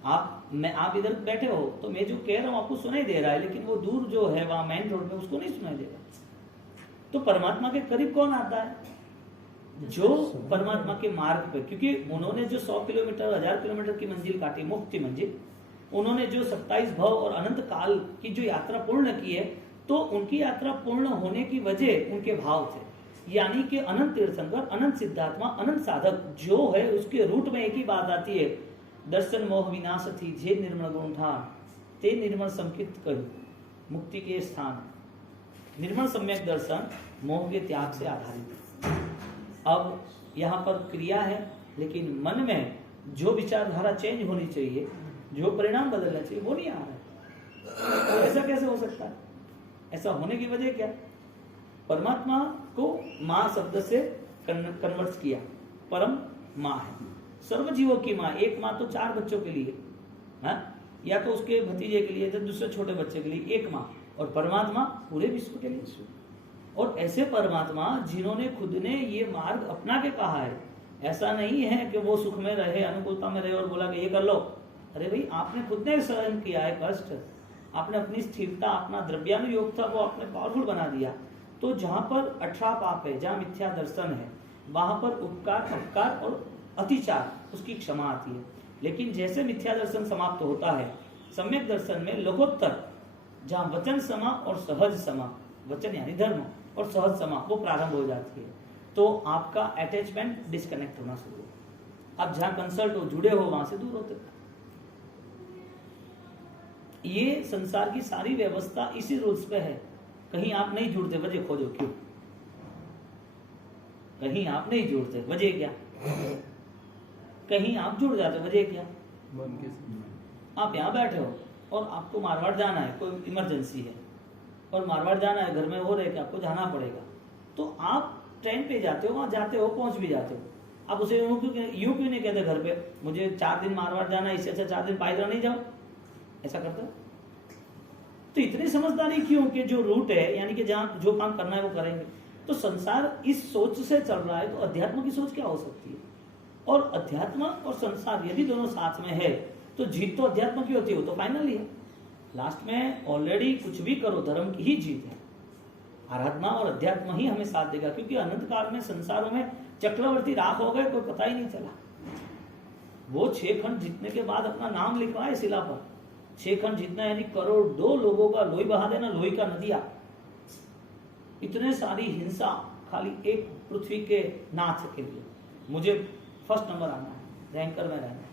आप इधर बैठे हो तो मैं जो कह रहा हूँ आपको सुनाई दे रहा है, लेकिन वो दूर जो है वहां मेन रोड पे उसको नहीं सुनाई दे रहा। तो परमात्मा के करीब कौन आता है? जो परमात्मा के मार्ग पे, क्योंकि उन्होंने जो 100 किलोमीटर 1000 किलोमीटर की मंजिल काटी, मुक्ति मंजिल, उन्होंने जो 27 भव और अनंत काल की जो यात्रा पूर्ण की है, तो उनकी यात्रा पूर्ण होने की वजह उनके भाव थे। यानी कि अनंत तीर्थंकर, अनंत सिद्धात्मा, अनंत साधक जो है उसके रूट में एक ही बात आती है, दर्शन मोह विनाश थी जे निर्मल गुण था ते निर्मल संकित कर मुक्ति के स्थान। निर्मल सम्यक दर्शन मोह के त्याग से आधारित। अब यहाँ पर क्रिया है, लेकिन मन में जो विचारधारा चेंज होनी चाहिए, जो परिणाम बदलना चाहिए, वो नहीं आ रहा है। तो ऐसा कैसे हो सकता है? ऐसा होने की वजह क्या? परमात्मा को मां शब्द से कन्वर्ट किया, परम माँ है, सर्व जीवों की माँ। एक माँ तो 4 बच्चों के लिए, हाँ, या तो उसके भतीजे के लिए, तो दूसरे छोटे बच्चे के लिए एक माँ, और परमात्मा पूरे विश्व के लिए। और ऐसे परमात्मा जिन्होंने खुद ने ये मार्ग अपना के कहा है, ऐसा नहीं है कि वो सुख में रहे, अनुकूलता में रहे और बोला कि ये कर लो। अरे भाई, आपने खुद ने सहन किया है कष्ट, आपने अपनी स्थिरता, अपना द्रव्यानुयोग था वो आपने पावरफुल बना दिया। तो जहां पर 18 पाप है, जहां मिथ्या दर्शन है, वहां पर उपकार, अपकार और अतिचार, उसकी क्षमा आती है। लेकिन जैसे मिथ्या दर्शन समाप्त होता है, सम्यक दर्शन में लोकोत्तर, जहां वचन समा और सहज समा, वचन यानी धर्म और सहज समा, वो प्रारंभ हो जाती है। तो आपका अटैचमेंट डिस्कनेक्ट होना शुरू हो, आप जहां कंसल्ट हो, जुड़े हो, वहां से दूर होते। ये संसार की सारी व्यवस्था इसी रूल्स पे है। कहीं आप नहीं जुड़ते, वजह खोजो क्यों? कहीं आप नहीं जुड़ते, वजह क्या? कहीं आप जुड़ जाते, वजह क्या? आप यहाँ बैठे हो और आपको मारवाड़ जाना है, कोई इमरजेंसी है और मारवाड़ जाना है, घर में हो रहे कि आपको जाना पड़ेगा, तो आप ट्रेन पे जाते हो, वहां जाते हो, पहुंच भी जाते हो। आप उसे यूं क्यों नहीं कहते घर पे, मुझे 4 दिन मारवाड़ जाना है, इससे अच्छा 4 दिन पाइदरा नहीं जाओ, ऐसा करते हो? तो इतनी समझदारी क्यों कि जो रूट है, यानी कि जहां जो काम करना है वो करेंगे। तो संसार इस सोच से चल रहा है, तो अध्यात्म की सोच क्या हो सकती है? और अध्यात्म और संसार यदि दोनों साथ में है, तो जीत तो अध्यात्म की होती है, वो तो फाइनल ही है। लास्ट में ऑलरेडी कुछ भी करो, धर्म की ही जीत है। आराधना और अध्यात्म ही हमें साथ देगा, क्योंकि अनंत काल में संसारों में चक्रवर्ती राख हो गए, कोई पता ही नहीं चला। वो 6 खंड जीतने के बाद अपना नाम लिखवाए शिला पर। 6 खंड जीतना यानी करोड़ों लोगों का लोही बहा देना, लोही का नदिया। इतने सारी हिंसा खाली एक पृथ्वी के नाथ के लिए, मुझे फर्स्ट नंबर आना है, रैंकर में रहना है।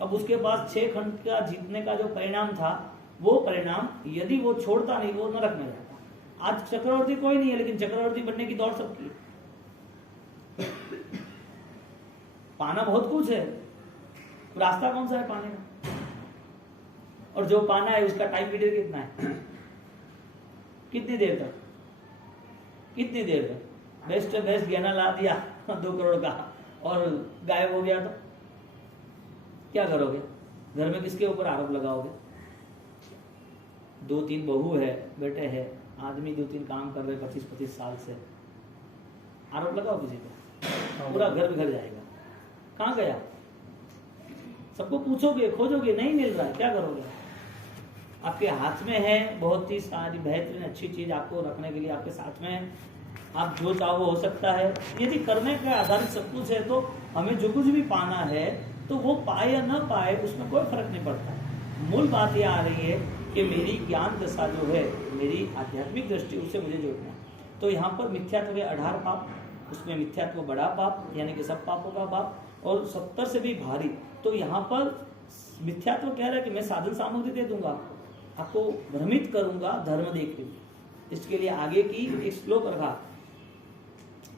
अब उसके पास 6 खंड का जीतने का जो परिणाम था, वो परिणाम यदि वो छोड़ता नहीं, वो नरक में जाता। आज चक्रवर्ती कोई नहीं है, लेकिन चक्रवर्ती बनने की दौड़ सबकी। पाना बहुत कुछ है, रास्ता कौन सा है पाने का? और जो पाना है उसका टाइम पीरियड कितना है? कितनी देर तक? कितनी देर तक? बेस्ट बेस्ट गहना ला दिया 2 करोड़ का और गायब हो गया तो क्या करोगे? घर में किसके ऊपर आरोप लगाओगे? 2-3 बहू है, बेटे है, आदमी 2-3 काम कर रहे 25-25 साल से, आरोप लगाओ किसी पे, पूरा घर बिखर जाएगा। कहाँ गया? सबको पूछोगे, खोजोगे, नहीं मिल रहा है, क्या करोगे? आपके हाथ में है बहुत ही सारी बेहतरीन अच्छी चीज आपको रखने के लिए, आपके साथ में आप जो चाहो वो हो सकता है। यदि करने के आधारित सब कुछ है, तो हमें जो कुछ भी पाना है तो वो पाए या न पाए उसमें कोई फर्क नहीं पड़ता। मूल बात ये आ रही है कि मेरी ज्ञान दशा जो है, मेरी आध्यात्मिक दृष्टि, उससे मुझे जोड़ना है। तो यहाँ पर मिथ्यात्व के 18 पाप, उसमें मिथ्यात्व बड़ा पाप यानी कि सब पापों का पाप, और 70 से भी भारी। तो यहाँ पर मिथ्यात्व कह रहा है कि मैं साधन सामग्री दे दूंगा आपको भ्रमित करूंगा धर्म देख के। इसके लिए आगे की एक श्लोक रखा,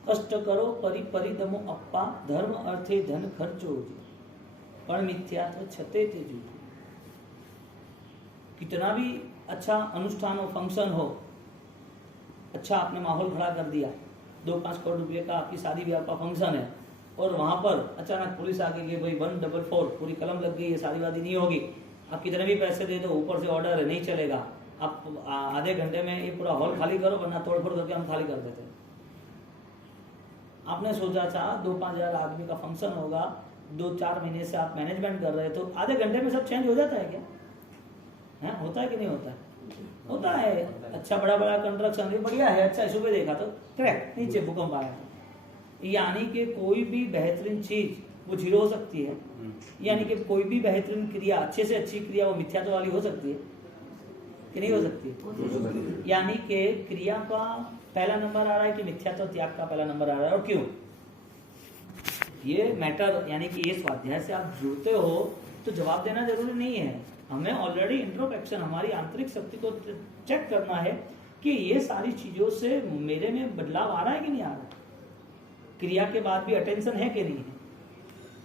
कष्ट करो परि परिदमो अप्पा, धर्म अर्थे धन खर्चो पर मिथ्यात्व छते ते जूते। कितना भी अच्छा अनुष्ठान हो, फंक्शन हो, अच्छा आपने माहौल खड़ा कर दिया, 2-5 करोड़ रुपए का आपकी शादी ब्याह का फंक्शन है, और वहां पर अचानक पुलिस आ गई, भाई 144 पूरी कलम लग गई है, शादी वादी नहीं होगी, आप कितने भी पैसे दे दो, ऊपर से ऑर्डर है, नहीं चलेगा, आप आधे घंटे में ये पूरा हॉल खाली करो, वरना तोड़फोड़ करके हम खाली कर देते हैं। आपने सोचा था 2-5 हजार आदमी का फंक्शन होगा, 2-4 महीने से आप मैनेजमेंट कर रहे, तो आधे घंटे में सब चेंज हो जाता है क्या? है? होता है कि नहीं होता है? होता है। अच्छा बड़ा बड़ा कंस्ट्रक्शन भी बढ़िया है, अच्छा सुबह देखा तो क्रैक, नीचे भूकंप आया। यानी कि कोई भी बेहतरीन चीज वो जीरो हो सकती है, यानी कि कोई भी बेहतरीन क्रिया, अच्छे से अच्छी क्रिया वो मिथ्यात्व वाली हो सकती है कि नहीं हो सकती? यानी कि क्रिया का पहला नंबर आ रहा है कि मिथ्यात्व त्याग का पहला नंबर आ रहा है। और क्यों? ये मैटर, यानी कि ये स्वाध्याय से आप जुड़ते हो तो जवाब देना जरूरी नहीं है। हमें ऑलरेडी इंट्रोस्पेक्शन, हमारी आंतरिक शक्ति को चेक करना है कि ये सारी चीजों से मेरे में बदलाव आ रहा है कि नहीं आ रहा है, क्रिया के बाद भी अटेंशन है कि नहीं है,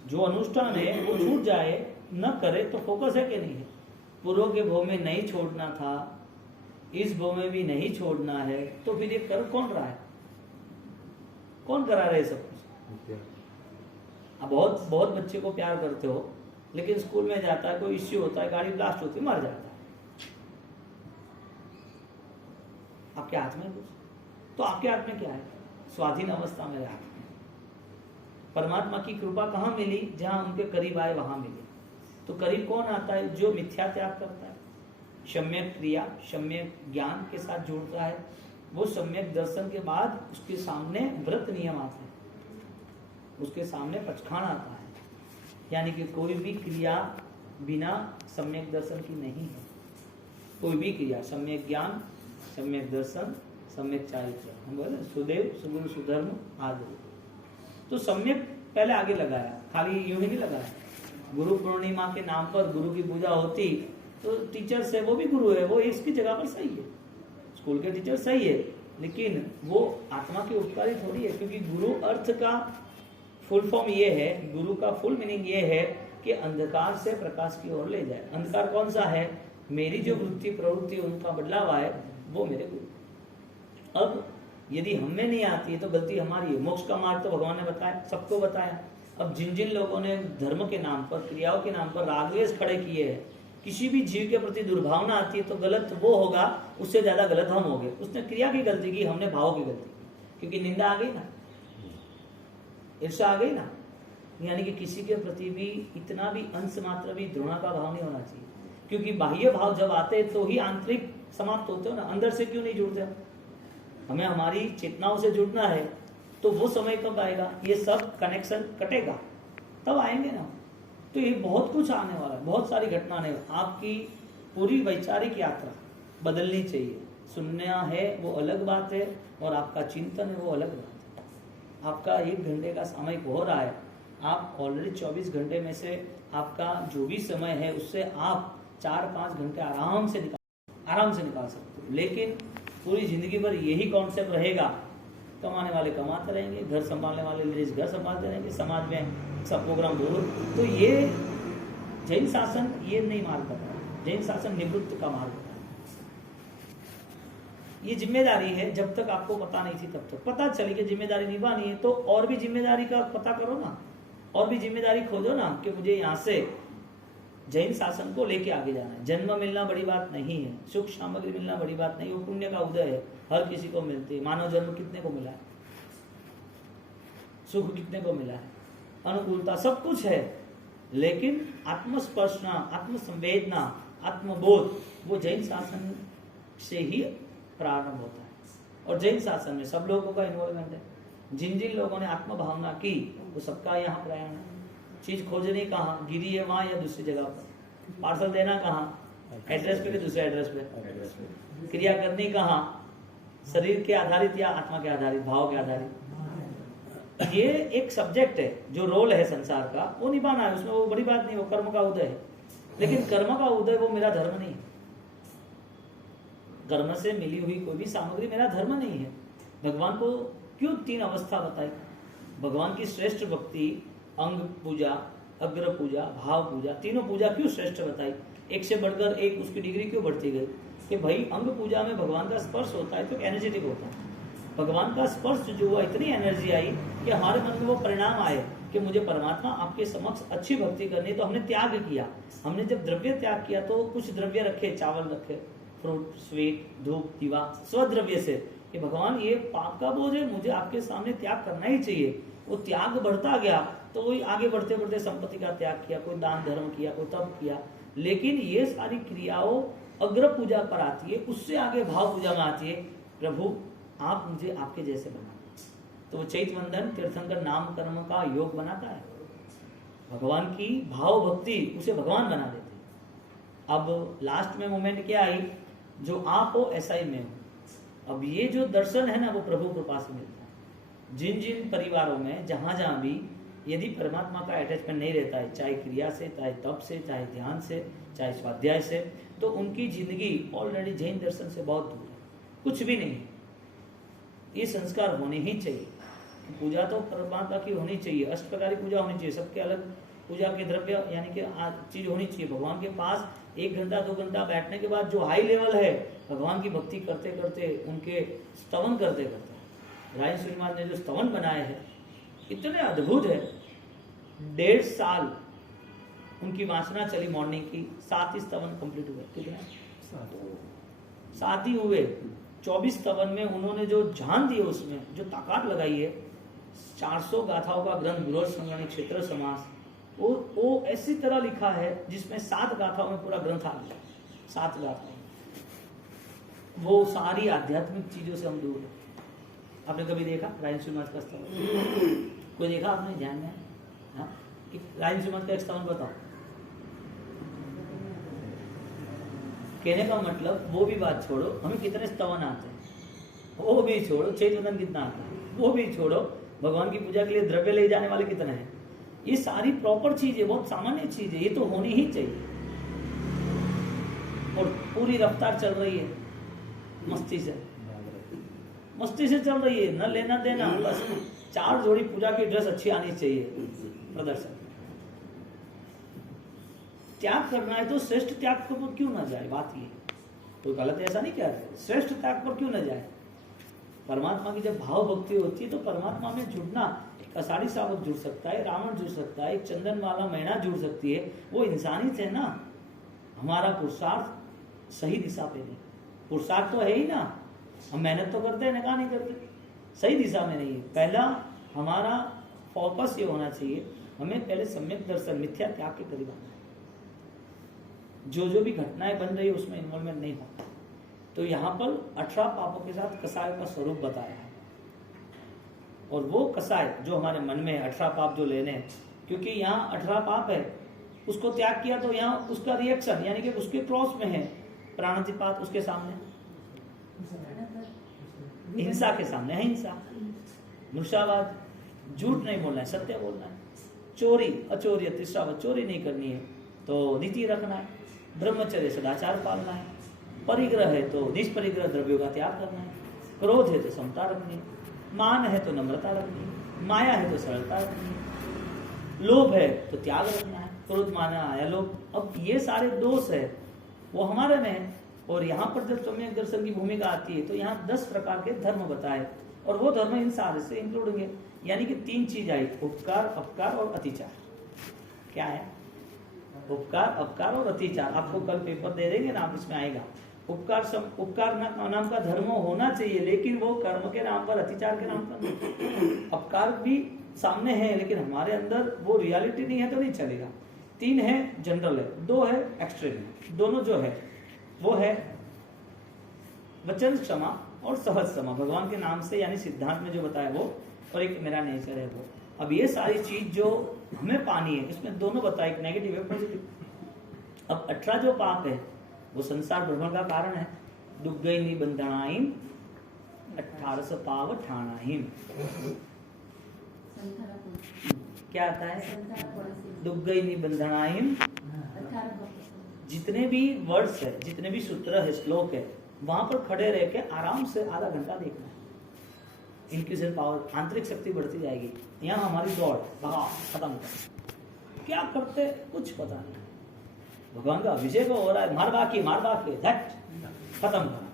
जो अनुष्ठान है वो छूट जाए न करे तो फोकस है कि नहीं है, पूर्व के भव में नहीं छोड़ना था, इस भव में भी नहीं छोड़ना है, तो फिर ये कर कौन रहा है? कौन करा रहे सब कुछ? आप बहुत बहुत बच्चे को प्यार करते हो, लेकिन स्कूल में जाता है, कोई इश्यू होता है, गाड़ी ब्लास्ट होती है, मर जाता है, आपके हाथ में कुछ? तो आपके हाथ में क्या है? स्वाधीन अवस्था में हाथ में। परमात्मा की कृपा कहाँ मिली? जहां उनके करीब आए वहां मिली। तो करीब कौन आता है? जो मिथ्या त्याग करता है, सम्यक क्रिया सम्यक ज्ञान के साथ जुड़ता है, वो सम्यक दर्शन के बाद उसके सामने व्रत नियम आते हैं, उसके सामने पचखान आता है, यानी कि कोई भी क्रिया बिना सम्यक दर्शन की नहीं है। कोई भी क्रिया, सम्यक ज्ञान, सम्यक दर्शन, सम्यक चारित्र, हम बोले सुदेव सुगुरु सुधर्म आदि। तो सम्यक पहले आगे लगाया, खाली यूं ही नहीं लगाया। गुरु पूर्णिमा के नाम पर गुरु की पूजा होती, तो टीचर्स है वो भी गुरु है, वो इसकी जगह पर सही है, स्कूल के टीचर सही है, लेकिन वो आत्मा की उपकारी थोड़ी है। क्योंकि गुरु अर्थ का फुल फॉर्म ये है, गुरु का फुल मीनिंग ये है कि अंधकार से प्रकाश की ओर ले जाए। अंधकार कौन सा है? मेरी जो वृत्ति प्रवृत्ति उनका बदलाव है, वो मेरे गुरु। अब यदि हमें नहीं आती है तो गलती हमारी है। मोक्ष का मार्ग तो भगवान ने बताया, सबको बताया। अब जिन जिन लोगों ने धर्म के नाम पर, क्रियाओं के नाम पर रागद्वेष खड़े किए हैं, किसी भी जीव के प्रति दुर्भावना आती है तो गलत वो होगा, उससे ज्यादा गलत हम हो गए। उसने क्रिया की गलती की, हमने भाव की गलती की, क्योंकि निंदा आ गई ना, ईर्ष्या आ गई ना। यानी कि किसी के प्रति भी इतना भी अंश मात्र भी घृणा का भाव नहीं होना चाहिए, क्योंकि बाह्य भाव जब आते तो ही आंतरिक समाप्त होते हो ना। अंदर से क्यों नहीं जुड़ते? हमें हमारी चेतनाओं से जुड़ना है, तो वो समय कब आएगा? ये सब कनेक्शन कटेगा तब आएंगे ना। तो ये बहुत कुछ आने वाला है, बहुत सारी घटना आने वाली। आपकी पूरी वैचारिक यात्रा बदलनी चाहिए। सुनना है वो अलग बात है, और आपका चिंतन है वो अलग बात है। आपका 1 घंटे का सामयिक हो रहा है, आप ऑलरेडी 24 घंटे में से आपका जो भी समय है उससे आप 4-5 घंटे आराम से निकाल सकते हो। लेकिन पूरी जिंदगी भर यही कॉन्सेप्ट रहेगा, कमाने वाले कमाते रहेंगे, घर संभालने वाले लेडीज घर संभालते रहेंगे, समाज में सब प्रोग्राम बोलो, तो ये जैन शासन ये नहीं मार्ग बता रहा। जैन शासन निवृत्त का मार्ग बता रहा। ये जिम्मेदारी है, जब तक आपको पता नहीं थी तब तक पता चली कि जिम्मेदारी निभानी है, तो और भी जिम्मेदारी का पता करो ना, और भी जिम्मेदारी खोजो ना, कि मुझे यहाँ से जैन शासन को लेके आगे जाना है। जन्म मिलना बड़ी बात नहीं है, सुख सामग्री मिलना बड़ी बात नहीं, वो पुण्य का उदय है, हर किसी को मिलती है। मानव जन्म कितने को मिला है? सुख कितने को मिला है? अनुकूलता सब कुछ है, लेकिन आत्मस्पर्शना, आत्मसंवेदना, आत्मबोध वो जैन शासन से ही प्रारंभ होता है। और जैन शासन में सब लोगों का इन्वॉल्वमेंट है। जिन जिन लोगों ने आत्म भावना की वो सबका यहाँ प्रयाण है। चीज खोजनी कहाँ? गिरी है वहां या दूसरी जगह पर? पार्सल देना कहाँ? एड्रेस पे कि दूसरे एड्रेस पे? क्रिया करनी कहाँ? शरीर के आधारित या आत्मा के आधारित, भाव के आधारित? ये एक सब्जेक्ट है, जो रोल है संसार का वो निभाना है, उसमें वो बड़ी बात नहीं, वो कर्म का उदय है। लेकिन कर्म का उदय वो मेरा धर्म नहीं है। कर्म से मिली हुई कोई भी सामग्री मेरा धर्म नहीं है। भगवान को क्यों 3 अवस्था बताई? भगवान की श्रेष्ठ भक्ति, अंग पूजा, अग्र पूजा, भाव पूजा, तीनों पूजा क्यों श्रेष्ठ बताई? एक से बढ़कर एक उसकी डिग्री क्यों बढ़ती गई? कि भाई अंग पूजा में भगवान का स्पर्श होता है तो एनर्जेटिक होता है। भगवान का स्पर्श जो हुआ, इतनी एनर्जी आई कि हमारे मन में वो परिणाम आए कि मुझे परमात्मा आपके समक्ष अच्छी भक्ति करनी। तो हमने त्याग किया। हमने जब द्रव्य त्याग किया तो कुछ द्रव्य रखे, चावल रखे, फ्रूट, स्वीट, धूप, दीवा, स्वद्रव्य से, कि भगवान ये पाप का बोझ है, मुझे आपके सामने त्याग करना ही चाहिए। वो त्याग बढ़ता गया तो वही आगे बढ़ते बढ़ते संपत्ति का त्याग किया, कोई दान धर्म किया, कोई तप किया। लेकिन ये सारी क्रियाओं अग्र पूजा पर आती है, उससे आगे भाव पूजा में आती है, प्रभु आप मुझे आपके जैसे बना। तो वो चैत वंदन तीर्थंकर नाम कर्म का योग बनाता है। भगवान की भाव भक्ति उसे भगवान बना देते हैं। अब लास्ट में मोमेंट क्या आई? जो आप हो ऐसा ही मैं हूं। अब ये जो दर्शन है ना, वो प्रभु कृपा से मिलता है। जिन जिन परिवारों में जहां जहां भी यदि परमात्मा का अटैचमेंट नहीं रहता है, चाहे क्रिया से, चाहे तप से, चाहे ध्यान से, चाहे स्वाध्याय से, तो उनकी जिंदगी ऑलरेडी जैन दर्शन से बहुत दूर है, कुछ भी नहीं। ये संस्कार होने ही चाहिए। पूजा तो परमात्मा की होनी चाहिए, अष्ट प्रकार की पूजा होनी चाहिए, सबके अलग पूजा के द्रव्य यानी कि चीज होनी चाहिए। भगवान के पास 1 घंटा 2 घंटा बैठने के बाद जो हाई लेवल है, भगवान की भक्ति करते करते, उनके स्तवन करते करते, राय श्रीमान ने जो स्तवन बनाए हैं इतने अद्भुत है। 1.5 साल उनकी वासना चली मॉर्निंग की, 7 ही स्तवन कंप्लीट हुए। कितने? 7 ही हुए। 24 स्तवन में उन्होंने जो जान दी, उसमें जो ताकत लगाई है, 400 गाथाओं का ग्रंथ बृहद संग्रहणी क्षेत्र समास, वो ऐसी तरह लिखा है जिसमें 7 गाथाओं में पूरा ग्रंथ आ गया। 7 गाथाओं, वो सारी आध्यात्मिक चीजों से हम दूर है। आपने कभी देखा रायन श्रीमत का स्तवन? कोई देखा आपने? ध्यान में? हाँ, रायन श्रीमत का एक स्तवन बताओ। कहने का मतलब वो भी बात छोड़ो, हमें कितने स्तवन आते हैं वो भी छोड़ो, चैतन्य कितना आता है वो भी छोड़ो, भगवान की पूजा के लिए द्रव्य ले जाने वाले कितने हैं। ये सारी प्रॉपर चीज है, बहुत सामान्य चीज है, ये तो होनी ही चाहिए। और पूरी रफ्तार चल रही है, मस्ती से चल रही है, न लेना देना, बस 4 जोड़ी पूजा की ड्रेस अच्छी आनी चाहिए, प्रदर्शन। त्याग करना है तो श्रेष्ठ त्याग पर क्यों ना जाए, बात ये कोई गलत ऐसा नहीं कह रहे, श्रेष्ठ त्याग पर क्यों ना जाए। परमात्मा की जब भाव भक्ति होती है तो परमात्मा में जुड़ना, कसाड़ी सावक जुड़ सकता है, रावण जुड़ सकता है, चंदन वाला मैना जुड़ सकती है, वो इंसानी थे ना। हमारा पुरुषार्थ सही दिशा पे नहीं, पुरुषार्थ तो है ही ना, हम मेहनत तो करते हैं, निकाह नहीं करते, सही दिशा में नहीं है। पहला हमारा फोकस ये होना चाहिए, हमें पहले सम्यक दर्शन मिथ्या त्याग के करीब आना है। जो भी घटनाएं बन रही है उसमें इन्वॉल्वमेंट नहीं होता। तो यहाँ पर 18 पापों के साथ कसाय का स्वरूप बताया है, और वो कसाय जो हमारे मन में 18 पाप जो लेने, क्योंकि यहाँ 18 पाप है, उसको त्याग किया तो यहाँ उसका रिएक्शन यानी कि उसके क्रॉस में है प्राणातिपात, उसके सामने हिंसा के सामने है हिंसा, मूर्छावाद, झूठ नहीं बोलना है, सत्य बोलना है, चोरी अचोरी तीसरा चोरी नहीं करनी है तो नीति रखना है, ब्रह्मचर्य सदाचार पालना है, परिग्रह है तो निष्परिग्रह द्रव्यों का त्याग करना है, क्रोध है तो समता रखनी है, मान है तो नम्रता रखनी है, माया है तो सरलता रखनी है, लोभ है तो त्याग रखना है, क्रोध माना आया लोभ। अब ये सारे दोष है वो हमारे में है, और यहाँ पर जब सम्यक दर्शन की भूमिका आती है तो यहाँ 10 प्रकार के धर्म बताए, और वो धर्म इन सारे से इंक्लूड होंगे, यानी कि 3 चीज आई, उपकार, अपकार और अतिचार। क्या है? उपकार, अपकार और अतिचार। आपको कल पेपर दे देंगे ना, आप इसमें आएगा। उपकार नाम का धर्म होना चाहिए, लेकिन वो कर्म के नाम पर, अतिचार के नाम पर नहीं। अपकार भी सामने है लेकिन हमारे अंदर वो रियलिटी नहीं है तो नहीं चलेगा। 3 है जनरल है, 2 है एक्सट्रीम है। दोनों जो है वो है वचन क्षमा और सहज क्षमा, भगवान के नाम से यानी सिद्धांत में जो बताया वो, और एक मेरा नेचर है वो। अब ये सारी चीज जो हमें पानी है, इसमें दोनों बताए, एक नेगेटिव है पॉजिटिव। अब 18 जो पाप है वो संसार भ्रमण का कारण है। दुग्गई निबंधनाइम 1800 पाव ठाणाहिम, क्या आता है? दुग्गई निबंधनाइम, जितने भी वर्ड्स है, जितने भी सूत्र है, श्लोक है, वहां पर खड़े रह के आराम से आधा घंटा देखना है। इंक्रीजन पावर, आंतरिक शक्ति बढ़ती जाएगी। यहाँ हमारी दौड़ भगा खत्म कर, क्या करते कुछ पता नहीं, भगवान का अभिषेक हो रहा है, मार बाकी खत्म कर,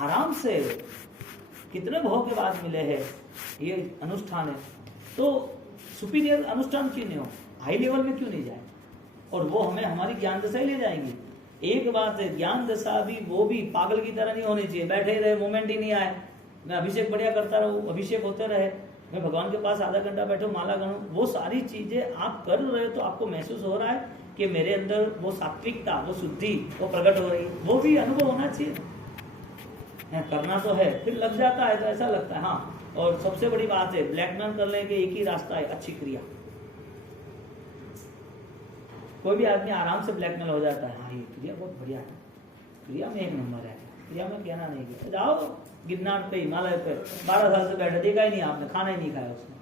आराम से। कितने भाव के बाद मिले हैं ये अनुष्ठान है, तो सुपीरियर अनुष्ठान क्यों नहीं हो, हाई लेवल में क्यों नहीं जाए, और वो हमें हमारी ज्ञान दशा ही ले जाएंगी। एक बात है, ज्ञान दशा भी वो भी पागल की तरह नहीं होनी चाहिए, बैठे रहे, मोमेंट ही नहीं आए, मैं अभिषेक बढ़िया करता रहूं, अभिषेक होते रहे, मैं भगवान के पास आधा घंटा बैठो, माला गणूं, वो सारी चीजें आप कर रहे हो तो आपको महसूस हो रहा है कि मेरे अंदर वो सात्विकता, वो शुद्धि, वो प्रकट हो रही है, वो भी अनुभव होना चाहिए। करना तो है, फिर लग जाता है तो ऐसा लगता है। हाँ, और सबसे बड़ी बात है, ब्लैकमेल करने के एक ही रास्ता है, अच्छी क्रिया। कोई भी आदमी आराम से ब्लैकमेल हो जाता है, हाँ ये क्रिया बहुत बढ़िया है, क्रिया में 1 नंबर है, क्रिया में कहना नहीं किया, जाओ गिरनार पे, हिमालय पे 12 साल से बैठे, देखा ही नहीं आपने, खाना ही नहीं खाया उसने।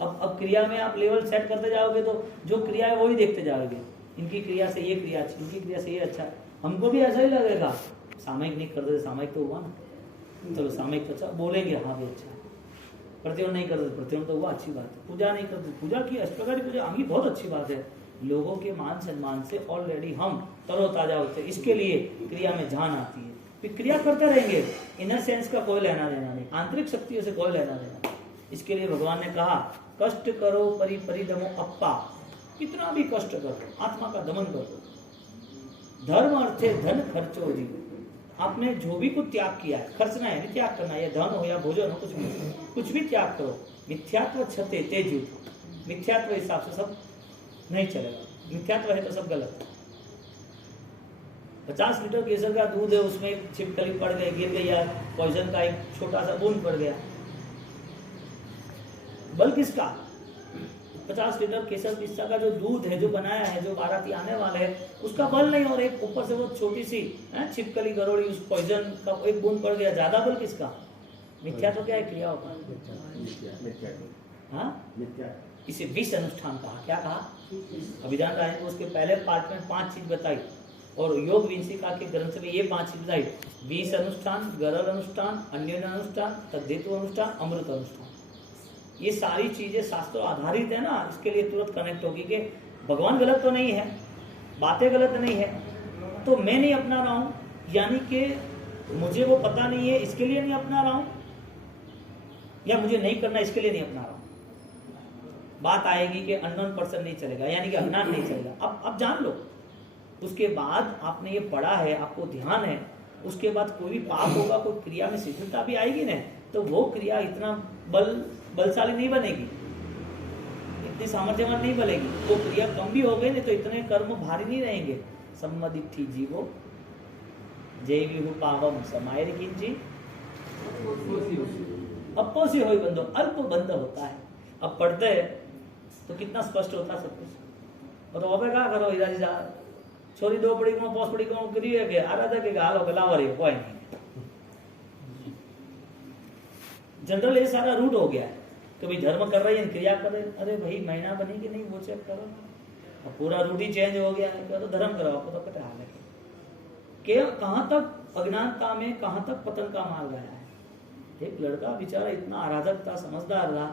अब क्रिया में आप लेवल सेट करते जाओगे तो जो क्रिया है वो ही देखते जाओगे, इनकी क्रिया से ये क्रिया अच्छी, इनकी क्रिया से ये अच्छा, हमको भी ऐसा ही लगेगा। सामयिक नहीं करते, सामयिक तो हुआ ना, चलो सामयिक तो अच्छा, बोलेंगे हाँ भी अच्छा, प्रतिबंध नहीं करते, प्रतिबंध तो हुआ, अच्छी बात है। पूजा नहीं करते, पूजा की अष्टप्रकार पूजा आगे बहुत अच्छी बात है, लोगों के मान सम्मान से ऑलरेडी हम तरोताजा होते हैं, इसके लिए क्रिया में जान आती है, फिर क्रिया करते रहेंगे। इनर सेंस का कोई लेना देना नहीं, आंतरिक शक्तियों से कोई लेना देना, इसके लिए भगवान ने कहा कष्ट करो परि परिदमो अप्पा, कितना भी कष्ट करो, आत्मा का दमन करो। धर्म अर्थे धन खर्चो जी, आपने जो भी कुछ त्याग किया है, खर्चना है, त्याग करना है, धन हो या भोजन हो, कुछ भी त्याग करो। मिथ्यात्व छते तेजु, मिथ्यात्व हिसाब से सब नहीं चलेगा, मिथ्यात्व है तो सब गलत है। 50 लीटर केसर का दूध है, उसमें छिपकली पड़ गई, गिर गई, या पॉइजन का एक छोटा सा बूंद पड़ गया, बल किसका? 50 लीटर केसर पिस्ता का जो दूध है, जो बनाया है, जो बाराती आने वाले है, उसका बल नहीं, और एक ऊपर से वो छोटी सी छिपकली गरोड़ी, उस पॉइजन का एक बूंद पड़ गया, ज्यादा बल किसका? मिथ्या तो क्या है? क्रिया होगा। हाँ, इसे विष अनुष्ठान कहा। क्या कहा? अभिधान राय ने उसके पहले पार्ट में 5 चीज बताई, और योग विंसिका के ग्रंथ में ये 5 चीज बताई। विष अनुष्ठान, गरल अनुष्ठान, अन्योन अनुष्ठान, तद्धितु अनुष्ठान, अमृत अनुष्ठान। ये सारी चीजें शास्त्र आधारित है ना, इसके लिए तुरंत कनेक्ट होगी कि भगवान गलत तो नहीं है, बातें गलत नहीं है, तो मैं नहीं अपना रहा हूं, यानी कि मुझे वो पता नहीं है इसके लिए नहीं अपना रहा हूं, या मुझे नहीं करना इसके लिए नहीं अपना रहा हूं। बात आएगी कि अननोन पर्सन नहीं चलेगा, यानी कि अज्ञान नहीं चलेगा। अब जान लो, उसके बाद आपने ये पढ़ा है, आपको ध्यान है, उसके बाद कोई भी पाप होगा, कोई क्रिया में शिथिलता भी आएगी ना, तो वो क्रिया इतना बलशाली नहीं बनेगी, इतनी सामर्थ्यवान नहीं बनेगी। वो क्रिया कम भी हो गई ना, तो इतने कर्म भारी नहीं रहेंगे। सम्मदिट्ठी जीवो जैविहु पावम समायर किंची अप्पोसी होई बंदो, अल्प बंद होता है। अब पढ़ते हैं तो कितना स्पष्ट होता है सब कुछ। और तो वहाँ पे क्या करो, इधर जा छोरी 2 पड़ी को पोस्ट पड़ी को करी है के आराधा के गालो के लावर है, कोई नहीं। जनरल ये सारा रूट हो गया है, कभी धर्म कर रहे हैं, क्रिया कर रहे हैं, अरे भाई महीना बनी कि नहीं वो चेक करो। अब पूरा रूट ही चेंज हो गया है, क्या तो धर्म करो, आपको तो पता है कि कहां तक अज्ञानता में, कहां तक पतन का मार्ग गया है। एक लड़का बेचारा इतना आराधक था, समझदार था,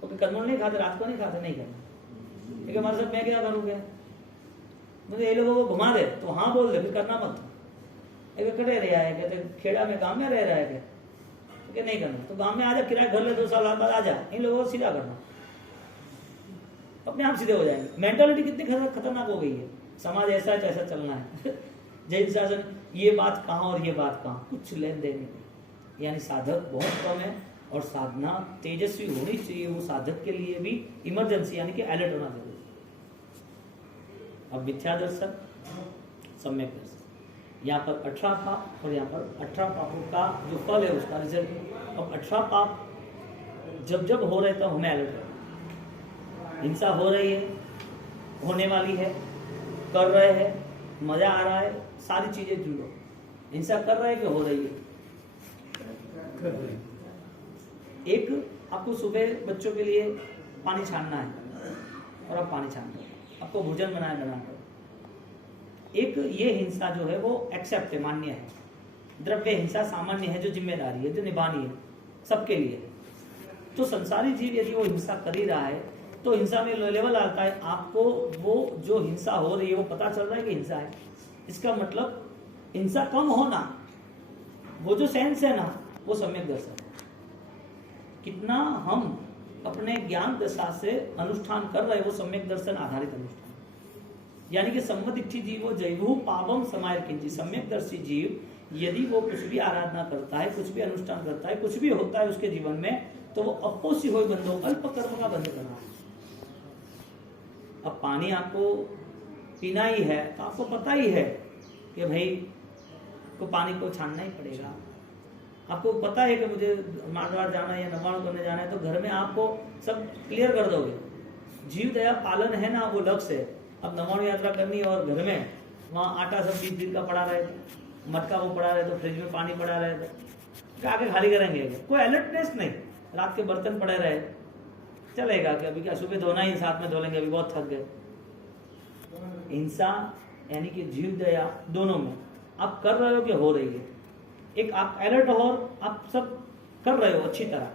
तो कन्मोल नहीं खाते, रात को नहीं खाते, नहीं करना। ठीक है, हमारे साथ मैं क्या करूँगा, मुझे ये लोगों को घुमा दे तो हाँ बोल दे, फिर करना मत। एक कटे रहा है, कहते खेड़ा में गाँव में रह रहा है, क्या नहीं करना, तो गांव में आजा, किराया घर ले, 2 साल बाद आ जा, इन लोगों को सीधा करना, अपने आप सीधे हो जाएंगे। मेंटालिटी कितनी खतरनाक हो गई है, समाज ऐसा है तो ऐसा चलना है। जैन शासन, ये बात कहाँ और ये बात कहाँ, कुछ लेन देन नहीं। यानी साधक बहुत कम है, और साधना तेजस्वी होनी चाहिए। वो साधक के लिए भी इमरजेंसी, यानी कि अलर्ट होना जरूरी। अब मिथ्या दर्शन, सम्यक दर्शन, यहाँ पर 18 पाप और यहाँ पर 18 पापों का जो फल है उसका रिजल्ट। अब 18 पाप जब जब हो रहे, तब हमें अलर्ट है। हिंसा हो रही है, होने वाली है, कर रहे हैं, मजा आ रहा है, सारी चीजें जुड़ो। हिंसा कर रहे हैं कि हो रही है? एक आपको सुबह बच्चों के लिए पानी छानना है, और आप पानी छान दो, आपको भोजन बनाना है। एक ये हिंसा जो है वो एक्सेप्ट है, मान्य है। द्रव्य हिंसा सामान्य है, जो जिम्मेदारी है, जो निभानी है सबके लिए। तो संसारी जीव यदि वो हिंसा कर ही रहा है, तो हिंसा में लेवल आता है, आपको वो जो हिंसा हो रही है वो पता चल रहा है कि हिंसा है। इसका मतलब हिंसा कम होना, वो जो सेंस है ना, वो सम्यक दर्शन। कितना हम अपने ज्ञान दशा से अनुष्ठान कर रहे हैं, वो सम्यक दर्शन आधारित अनुष्ठान। यानी कि सम्मदिट्ठी जीवो जैवहु पावम समायर किंची, सम्यक दर्शी जीव यदि वो कुछ भी आराधना करता है, कुछ भी अनुष्ठान करता है, कुछ भी होता है उसके जीवन में, तो वो अप्पोसी होय बंधो, अल्प कर्म का बंध करना है। अब पानी आपको पीना ही है, तो आपको पता ही है कि भाई को पानी को छानना ही पड़ेगा। आपको पता है कि मुझे मारवाड़ जाना है या नवाण करने जाना है, तो घर में आपको सब क्लियर कर दोगे। जीव दया पालन है ना, वो लक्ष्य है। अब नवाण यात्रा करनी है और घर में वहाँ आटा सब 20 दिन का पड़ा रहे, मटका वो पड़ा रहे, तो फ्रिज में पानी पड़ा रहे, तो आके खाली करेंगे? कोई अलर्टनेस नहीं। रात के बर्तन पड़े रहे, चलेगा कि अभी क्या सुबह धोना ही, साथ में धो लेंगे, अभी बहुत थक गए। हिंसा यानी कि जीव दया दोनों में आप कर रहे हो कि हो रही है। एक आप अलर्ट हो, और आप सब कर रहे हो अच्छी तरह,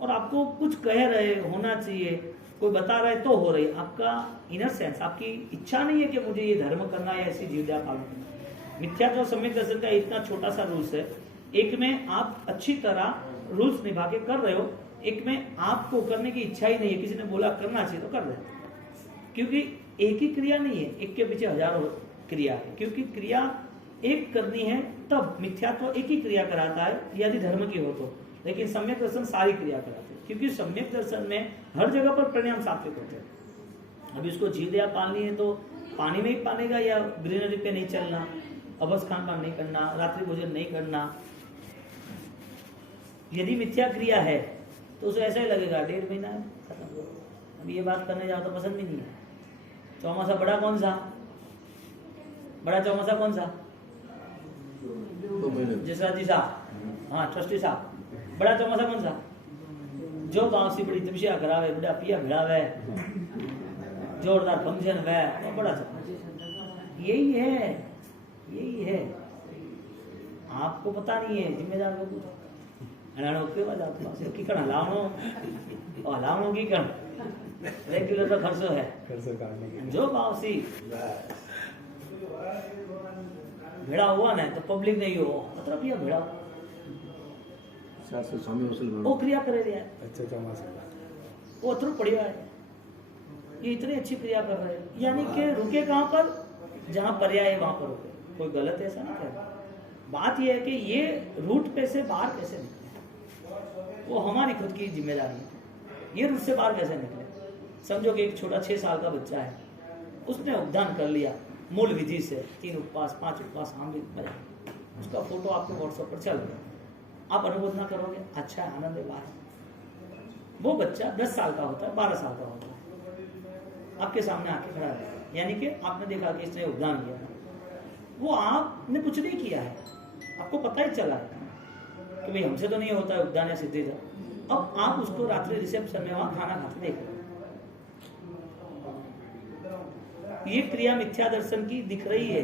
और आपको कुछ कह रहे होना चाहिए, कोई बता रहा है तो हो रही है। आपका इनर सेंस, आपकी इच्छा नहीं है कि मुझे ये धर्म करना है, ऐसी जीव दया पालन करना। मिथ्यात्व और सम्यक दर्शन का इतना छोटा सा रूल्स है, एक में आप अच्छी तरह रूल्स निभा के कर रहे हो, एक में आपको करने की इच्छा ही नहीं है, किसी ने बोला करना चाहिए तो कर देते, क्योंकि एक ही क्रिया नहीं है, एक के पीछे हजारों क्रिया है। क्योंकि क्रिया एक करनी है तब मिथ्यात्व एक ही क्रिया कराता है यदि धर्म की हो तो, लेकिन सम्यक दर्शन सारी क्रिया कराते हैं, क्योंकि सम्यक दर्शन में हर जगह पर परिणाम सात्विक होते हैं। अभी उसको जीव दया पालनी है तो पानी में ही पालेगा, या ग्रीनरी पे नहीं चलना, अबस खान पान नहीं करना, रात्रि भोजन नहीं करना। यदि मिथ्या क्रिया है तो उसे ऐसा ही लगेगा 1.5 महीना है खत्म। अब ये बात करने जाओ तो पसंद ही नहीं है। चौमासा बड़ा कौन सा, बड़ा चौमासा कौन सा? जसराज जी साहब, हाँ ट्रस्टी साहब, बड़ा चौमासा कौन सा? जो गांव से बड़ी तपस्या करावे, बड़ा पिया भिड़ावे, जोरदार फंक्शन वे, वो बड़ा चौमासा। यही है, यही है। आपको पता नहीं है, जिम्मेदार को पूछो। हलाणो के बाद आप पास की कण हलाणो और हलाणो की कण रेगुलर का खर्चो है, खर्चो काटने के जो बावसी भेड़ा हुआ ना तो पब्लिक नहीं हो, मतलब ये भेड़ा स्वामी वसूल वो क्रिया करे दिया है। अच्छा चौमासा वो अथरू बढ़िया है, ये इतनी अच्छी क्रिया कर रहे हैं, यानी कि रुके कहाँ पर, जहाँ पर्याय है वहां पर रुके। कोई गलत ऐसा नहीं कह रहा। बात यह है कि ये रूट पे से बाहर कैसे निकले, वो हमारी खुद की जिम्मेदारी है। ये रूट से बाहर कैसे निकले? समझो कि एक छोटा 6 साल का बच्चा है, उसने उपदान कर लिया मूल विधि से, 3 उपवास 5 उपवास, हाँ भी मजा, उसका फोटो आपके व्हाट्सएप पर चल गया, आप अनुमोदना करोगे? अच्छा आनंद है बात। वो बच्चा 10 साल का होता है, 12 साल का होता है, आपके सामने आके खड़ा है, यानी कि आपने देखा कि इसने उपदान किया, वो आपने कुछ नहीं किया है, आपको पता ही चला है कि भाई हमसे तो नहीं होता है उपदान या सिद्धि। अब आप उसको रात्रि रिसेप्शन में वहां खाना खाते देख रहे, ये क्रिया मिथ्या दर्शन की दिख रही है,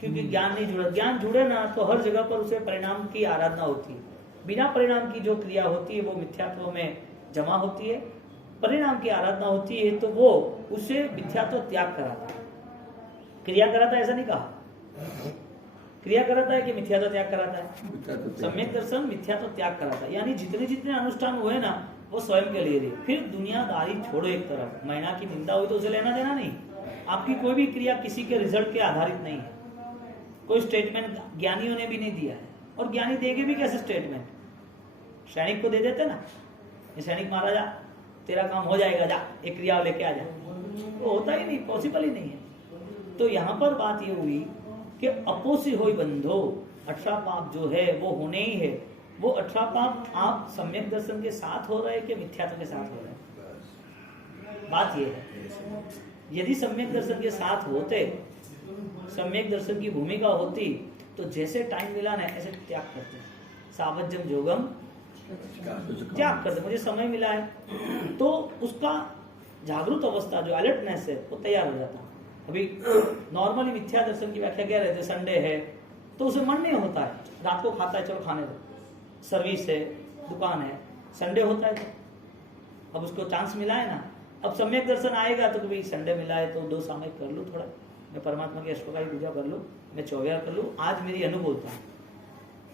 क्योंकि ज्ञान नहीं जुड़ा। ज्ञान जुड़े ना तो हर जगह पर उसे परिणाम की आराधना होती है। बिना परिणाम की जो क्रिया होती है वो मिथ्यात्व में जमा होती है, परिणाम की आराधना होती है तो वो उसे मिथ्यात्व त्याग कराता है। क्रिया कराता है ऐसा नहीं कहा, क्रिया कराता है कि मिथ्यात्व त्याग कराता है? सम्यक दर्शन मिथ्यात्व त्याग कराता है, यानी जितने जितने अनुष्ठान हुए ना वो स्वयं के लिए। फिर दुनियादारी छोड़ो एक तरफ, महीना की निंदा हुई तो उसे लेना देना नहीं। आपकी कोई भी क्रिया किसी के रिजल्ट के आधारित नहीं है। कोई स्टेटमेंट ज्ञानियों ने भी नहीं दिया है, और ज्ञानी देंगे भी कैसे स्टेटमेंट? सैनिक को दे देते ना, ये सैनिक महाराजा तेरा काम हो जाएगा, जा एक क्रिया लेके आ जा, तो होता ही नहीं, पॉसिबल ही नहीं है। तो यहाँ पर बात ये हुई कि अपोसी होई बंधो, 18 पाप जो है वो होने ही है। वो 18 पाप आप सम्यक दर्शन के साथ हो रहे कि मिथ्यात्व के साथ हो रहे? बात ये है, यदि सम्यक दर्शन के साथ होते, सम्यक दर्शन की भूमिका होती, तो जैसे टाइम मिला ना ऐसे त्याग करते, सावज्जम जोगम त्याग करते। मुझे समय मिला है तो उसका जागरूक अवस्था जो अलर्टनेस है वो तैयार हो जाता। अभी नॉर्मली मिथ्या दर्शन की व्याख्या कह रहे थे, संडे है तो उसे मन नहीं होता है, रात को खाता है, चलो खाने दो, सर्विस है, दुकान है, संडे होता है तो अब उसको चांस मिला है ना। अब सम्यक दर्शन आएगा तो कभी संडे मिला है तो 2 सामयिक कर लूँ, थोड़ा मैं परमात्मा की अष्टप्रकार पूजा कर लूँ, मैं 24 कर लूँ, आज मेरी अनुकूलता है।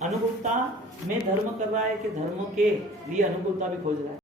अनुकूलता में धर्म कर रहा है कि धर्म के लिए अनुकूलता भी खोज रहा है?